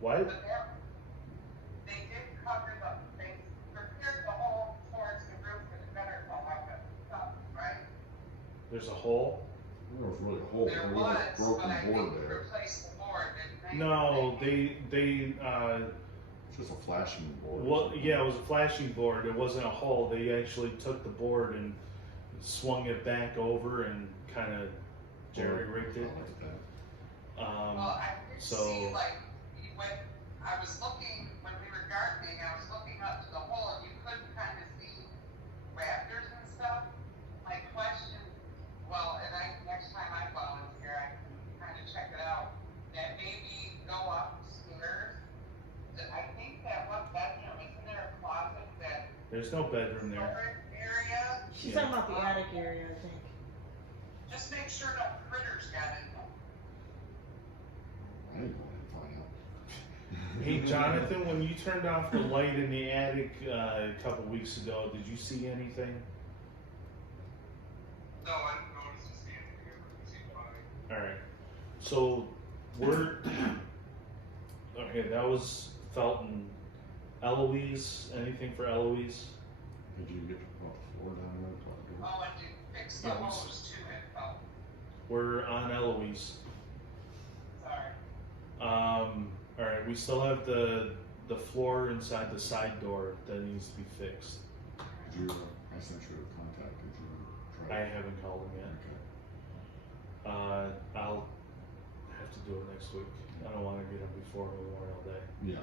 what? But they did cover they repaired the hole towards the roof where the gutter fell off at the top, right? There's a hole? There was really a hole, There there was was, a but broken I board think there. replaced the board, didn't they? No, they It's just a flashing board. well, yeah, it was a flashing board, it wasn't a hole, they actually took the board and swung it back over and kinda jerry-rigged it. Like that. Well, I did so- see, like, when I was looking, when we were gardening, I was looking up to the hole and you could kind of see rafters and stuff. My question, next time I volunteer, I can kind of check it out, that maybe go upstairs. I think that one bedroom, isn't there a closet that There's no bedroom there. storage area? She's Yeah. talking about the attic area, I think. Just make sure no critters got in them. I didn't go in and find out. Hey Jonathan, when you turned off the light in the attic a couple weeks ago, did you see anything? No, I didn't notice to see anything, it seemed fine. Alright, so we're, okay, that was Felton. Eloise, anything for Eloise? Did you get to put the floor down there? Oh, and to fix the Yeah, we- hose too, it felt, We're on Eloise. sorry. Alright, we still have the floor inside the side door that needs to be fixed. Did you, I sent you a contact, did you try? I haven't called him yet. Okay. I'll have to do it next week. I don't wanna get him before Memorial Day. Yeah,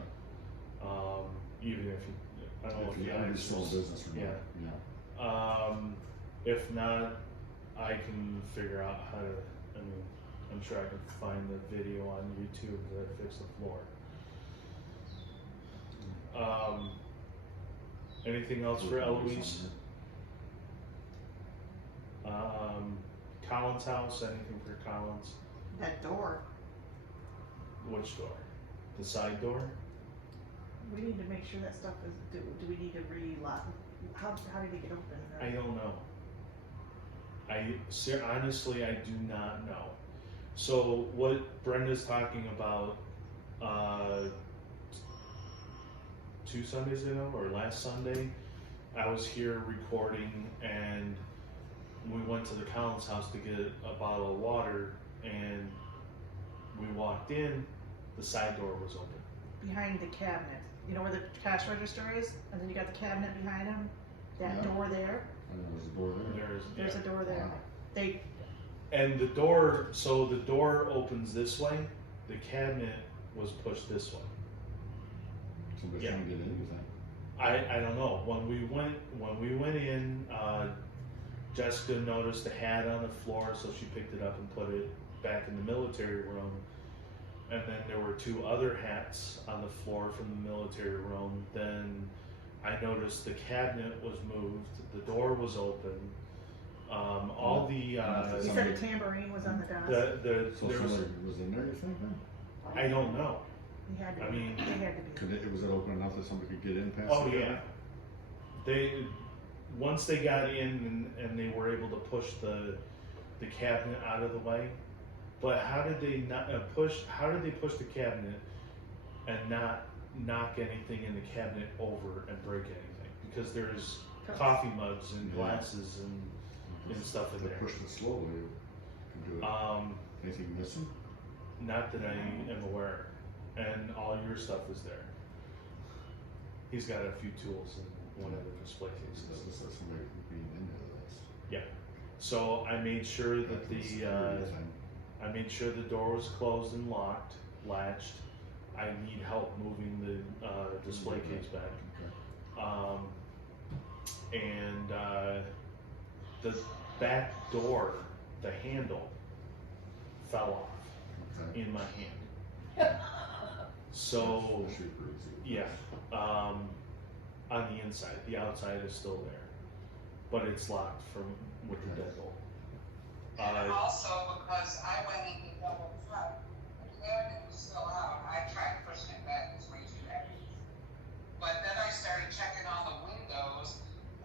Even if you, I don't know if if you the have ice still is- business or not, yeah. yeah. If not, I can figure out how to, I'm sure I can find the video on YouTube that I fixed the floor. Anything else for Eloise? Collins house, anything for Collins? That door, Which door? The side door? we need to make sure that stuff is, do we need to re-lock? How did it get open? I don't know. Honestly, I do not know. So what Brenda's talking about, 2 Sundays ago or last Sunday, I was here recording and we went to the Collins house to get a bottle of water, and we walked in, the side door was open. Behind the cabinet, you know where the cash register is, and then you got the cabinet behind him, that Yeah. door there, And there was a door there. there's a door there. Wow. They, And the door, so the door opens this way, the cabinet was pushed this way. Somebody Yeah. trying to get in, you think? I don't know. When we went in, Jessica noticed a hat on the floor, so she picked it up and put it back in the military room. And then there were 2 other hats on the floor from the military room. Then I noticed the cabinet was moved, the door was open. All the he said a tambourine was on the desk, So there was, somebody was in there, you think, then? I don't know. he had to I be, mean- he had to be. Could it, was it open enough that somebody could get in past? Oh the yeah. cabinet? They once they got in and they were able to push the cabinet out of the way. But how did they not push? How did they push the cabinet and not knock anything in the cabinet over and break anything, because there's coffee mugs and glasses and stuff in They're there. pushing it slowly, you can do it. Anything missing? Not that I am aware, and all your stuff is there. He's got a few tools in one of the display cases. This is somebody being into this. So I made sure that Back to the security thing. I made sure the door was closed and locked, latched. I need help moving the display case back. Okay. And the back door, the handle fell off Okay. in my hand. So Super easy. yeah, on the inside, the outside is still there, but it's locked from with the deadbolt. And also because I went in to double check, the cabinet was still out, I tried pushing it back, it's way too heavy. But then I started checking all the windows,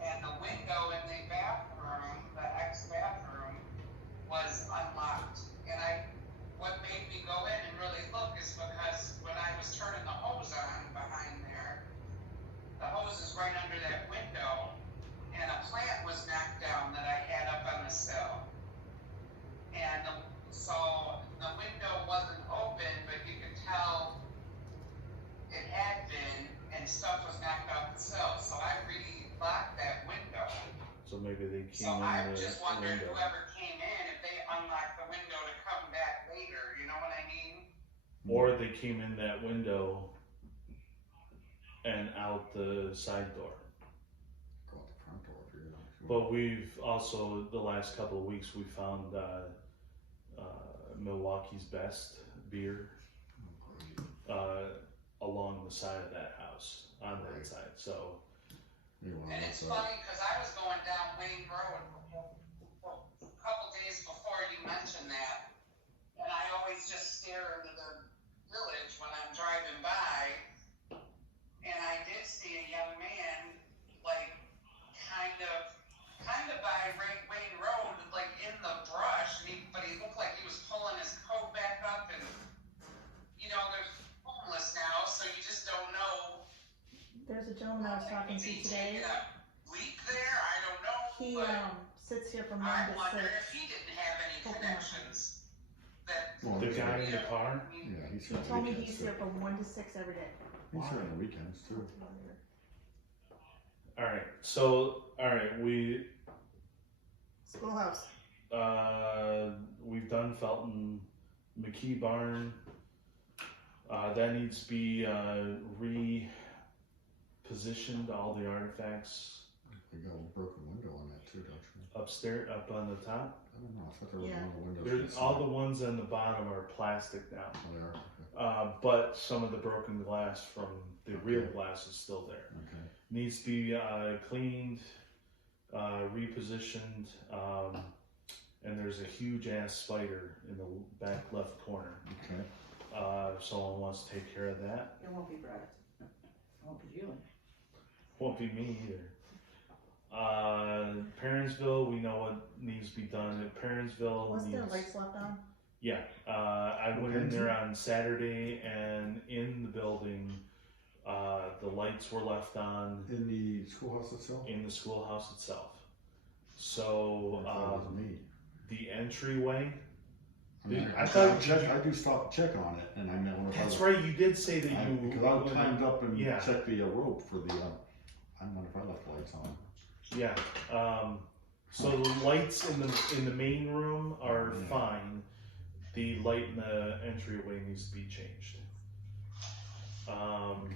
and the window in the bathroom, the ex-bathroom, was unlocked. And what made me go in and really look is because when I was turning the hose on behind there, the hose is right under that window, and a plant was knocked down that I had up on the sill. And so the window wasn't open, but you could tell it had been, and stuff was knocked out the sill. So I re-locked that window. So maybe they came So in I the just wondered window. whoever came in, if they unlocked the window to come back later, you know what I mean? Or they came in that window and out the side door. Go out the front door if you're not sure. But we've also, the last couple of weeks, we found Milwaukee's Best beer along the side of that house, on that side. So You wanna And look it's that- funny, cause I was going down Wayne Road a couple days before you mentioned that, and I always just stare into the village when I'm driving by, and I did see a young man, like, kind of by Wayne Road, like in the brush, but he looked like he was pulling his coat back up, and, you know, they're homeless now, so you just don't know. There's a gentleman I was talking to today. Leak there, I don't know, He but sits here from I 1 to wonder 6. if he didn't have any Open up. connections that. Well, the he's guy here- in the car. Yeah, he's He here on told me weekends he's too. here from 1 to 6 every day. He's here on the weekends too. All right. So we Schoolhouse. we've done Felton, McKee Barn. That needs to be repositioned. All the artifacts You got a broken window on that too, don't you? upstairs, up on the top. I don't know, I thought there was Yeah. one of the windows. There's, all the missing. ones on the bottom are plastic now, Oh, they are, okay. but some of the broken glass from the real Okay. glass is still there. Okay. Needs to be cleaned, repositioned, and there's a huge ass spider in the back left corner. Okay. If someone wants to take care of that, It won't be Brett. It won't be you. won't be me either. Perrinsville, we know what needs to be done at Perrinsville. Was there needs- lights left on? Yeah, I went in there on Saturday, and in the building, the lights were left on In the schoolhouse itself? in the schoolhouse itself. So, I thought it was me. the entryway. I mean, I thought- I do stop and check on it, and I never. That's right, you did say that you. Because I climbed up and Yeah. checked the rope for the, I wonder if I left the lights on. Yeah, so the lights in the main room are Yeah. fine. The light in the entryway needs to be changed. Okay.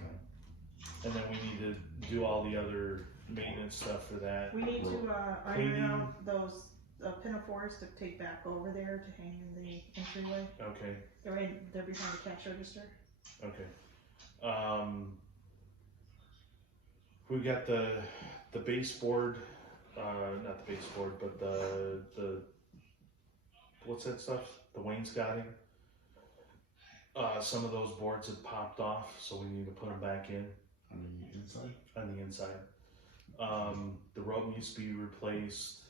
And then we need to do all the other maintenance stuff for that. We need to iron Cleaning. out those pinafores to take back over there to hang in the entryway. Okay, They're behind the cash register. okay. We got the baseboard, not the baseboard, but the what's that stuff? The wainscoting. Some of those boards have popped off, so we need to put them back in On the inside? on the inside. The rope needs to be replaced.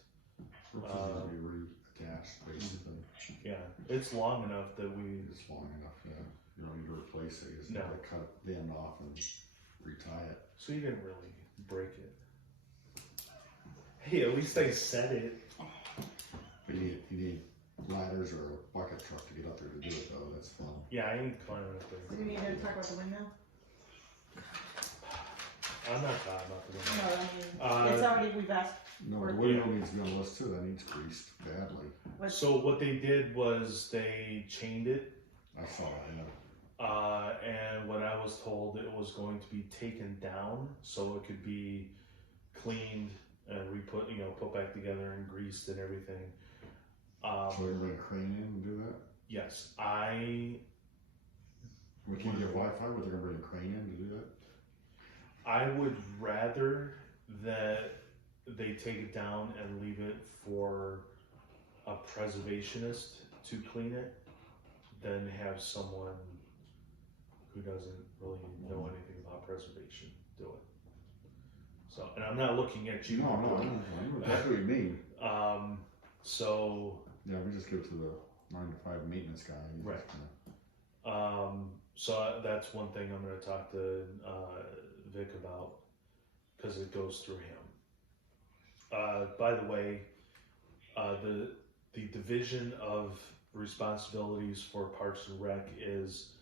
Ropes need to be reattached, basically. Yeah, it's long enough that we It's long enough, yeah. You don't need to replace it, you just No. gotta cut the end off and retie it. So you didn't really break it. Hey, at least I said it. But you need ladders or a bucket truck to get up there to do it though, that's fun. Yeah, I ain't climbing up Do there. we need to talk about the windmill? I'm not talking about the No, window. I mean, it's already, we've asked, No, Or- the window needs to be on the list too, that needs greased badly. So what they did was they chained it, I saw that, yeah. and when I was told it was going to be taken down so it could be cleaned and re-put, put back together and greased and everything. So you're gonna bring a crane in and do that? Yes, We can't get Wi-Fi, but they're gonna bring a crane in to do that? I would rather that they take it down and leave it for a preservationist to clean it than have someone who doesn't really know anything about preservation do it. So, and I'm not looking at you. No, I know exactly what you mean. So, Yeah, we just give it to the 9 to 5 maintenance guy. He's Right. just gonna- so that's one thing I'm going to talk to Vic about because it goes through him. By the way, the division of responsibilities for Parks and Rec is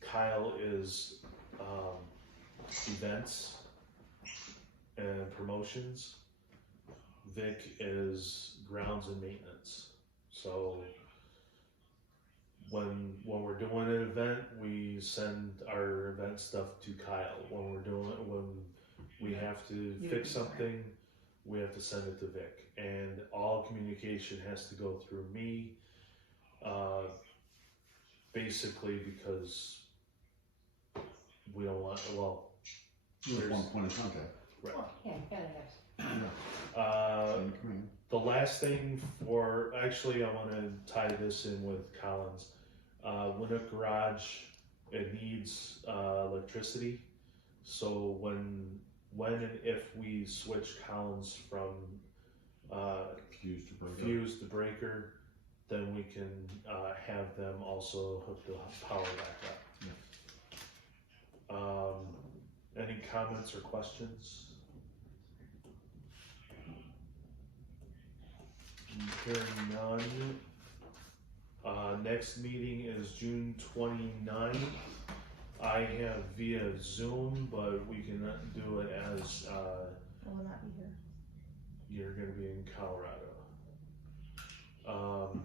Kyle is events and promotions. Vic is grounds and maintenance. So when we're doing an event, we send our event stuff to Kyle. When we have to fix something, we have to send it to Vic. And all communication has to go through me, basically because we don't want, There's there's- one point of contact. Yeah, you gotta have. Send the crane. the last thing actually I want to tie this in with Collins. Winnock Garage, it needs electricity. So when and if we switch Collins from Fuse to break up. fuse to breaker, then we can have them also hook the power back up. Any comments or questions? Hearing none. Next meeting is June 29th. I have via Zoom, but we can do it as I will not be here. you're gonna be in Colorado.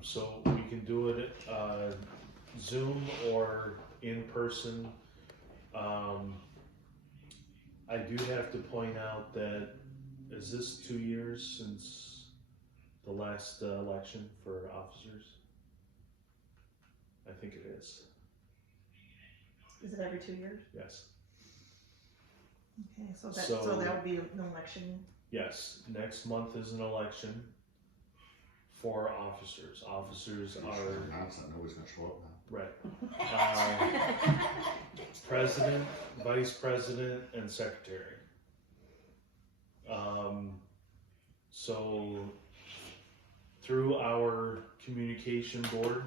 So we can do it Zoom or in person. I do have to point out that, is this 2 years since the last election for officers? I think it is, Is it every 2 years? yes. Okay, so So- that would be an election. Yes, next month is an election for officers. Officers are, Nonsense, nobody's gonna show up now. right, president, vice president, and secretary. So through our communication board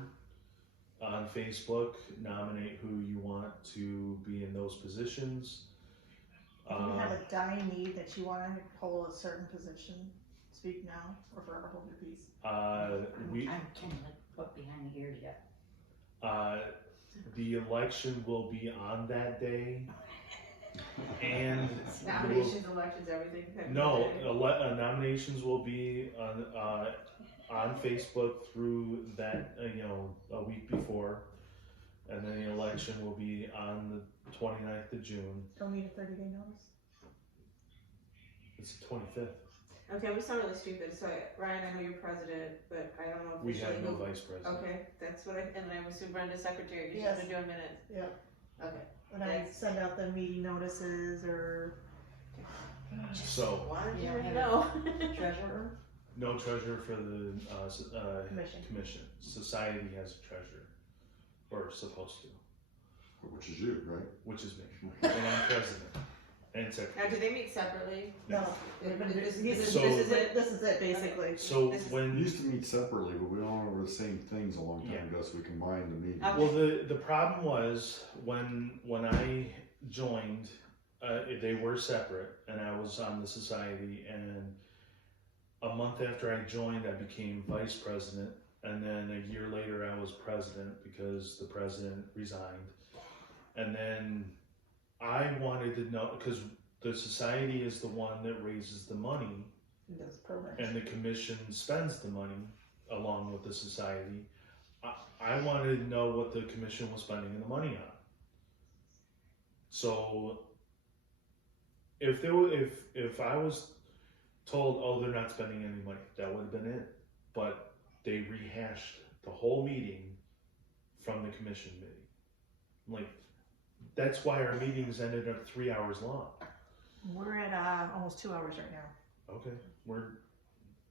on Facebook, nominate who you want to be in those positions. If you have a dying need that you wanna hold a certain position, speak now or forever hold your peace. We, I'm kind of like put behind the ears yet. the election will be on that day. And Nominations, elections, everything. no, nominations will be on Facebook through that, a week before. And then the election will be on the 29th of June. Don't need a 30-day notice. It's the 25th. Okay, I'm gonna sound really stupid, so Ryan, I know you're president, but I don't know We officially have no who. vice president. Okay, that's what and then I assume Brenda's secretary, she's Yes. gonna do a minute. Yep. Okay. When I send out the meeting notices or. So, Why don't you Yeah, already I know? Treasurer? no treasurer for the Commission. commission. Society has a treasurer, or supposed to, Which is you, right? which is me, and I'm president. And Now, secretary. do they meet separately? No. This This is it? This is it, basically. So This is- We when, used to meet separately, but we don't remember the same things a long time ago, so we combined the meetings. Okay. well, the problem was when I joined, they were separate and I was on the society, and a month after I joined, I became vice president, and then a year later I was president because the president resigned. And then I wanted to know, because the society is the one that raises the money Those programs. and the commission spends the money along with the society. I wanted to know what the commission was spending the money on. So if I was told, oh, they're not spending any money, that would have been it. But they rehashed the whole meeting from the commission meeting. Like, that's why our meetings ended up 3 hours long. We're at almost 2 hours right now. Okay,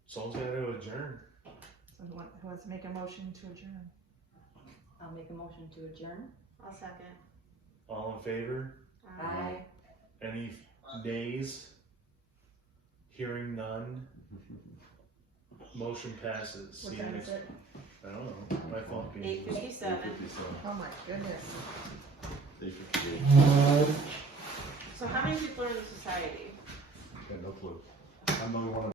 someone's got to adjourn. So who wants to make a motion to adjourn? I'll make a motion to adjourn. I'll second. All in favor? Aye. Any nays? Hearing none. Motion passes. What See you time is next. it? I don't know. My phone being. 8:57. 8:57, Oh my goodness. 8:58. So how many people are in the society? Got no clue. I'm the only one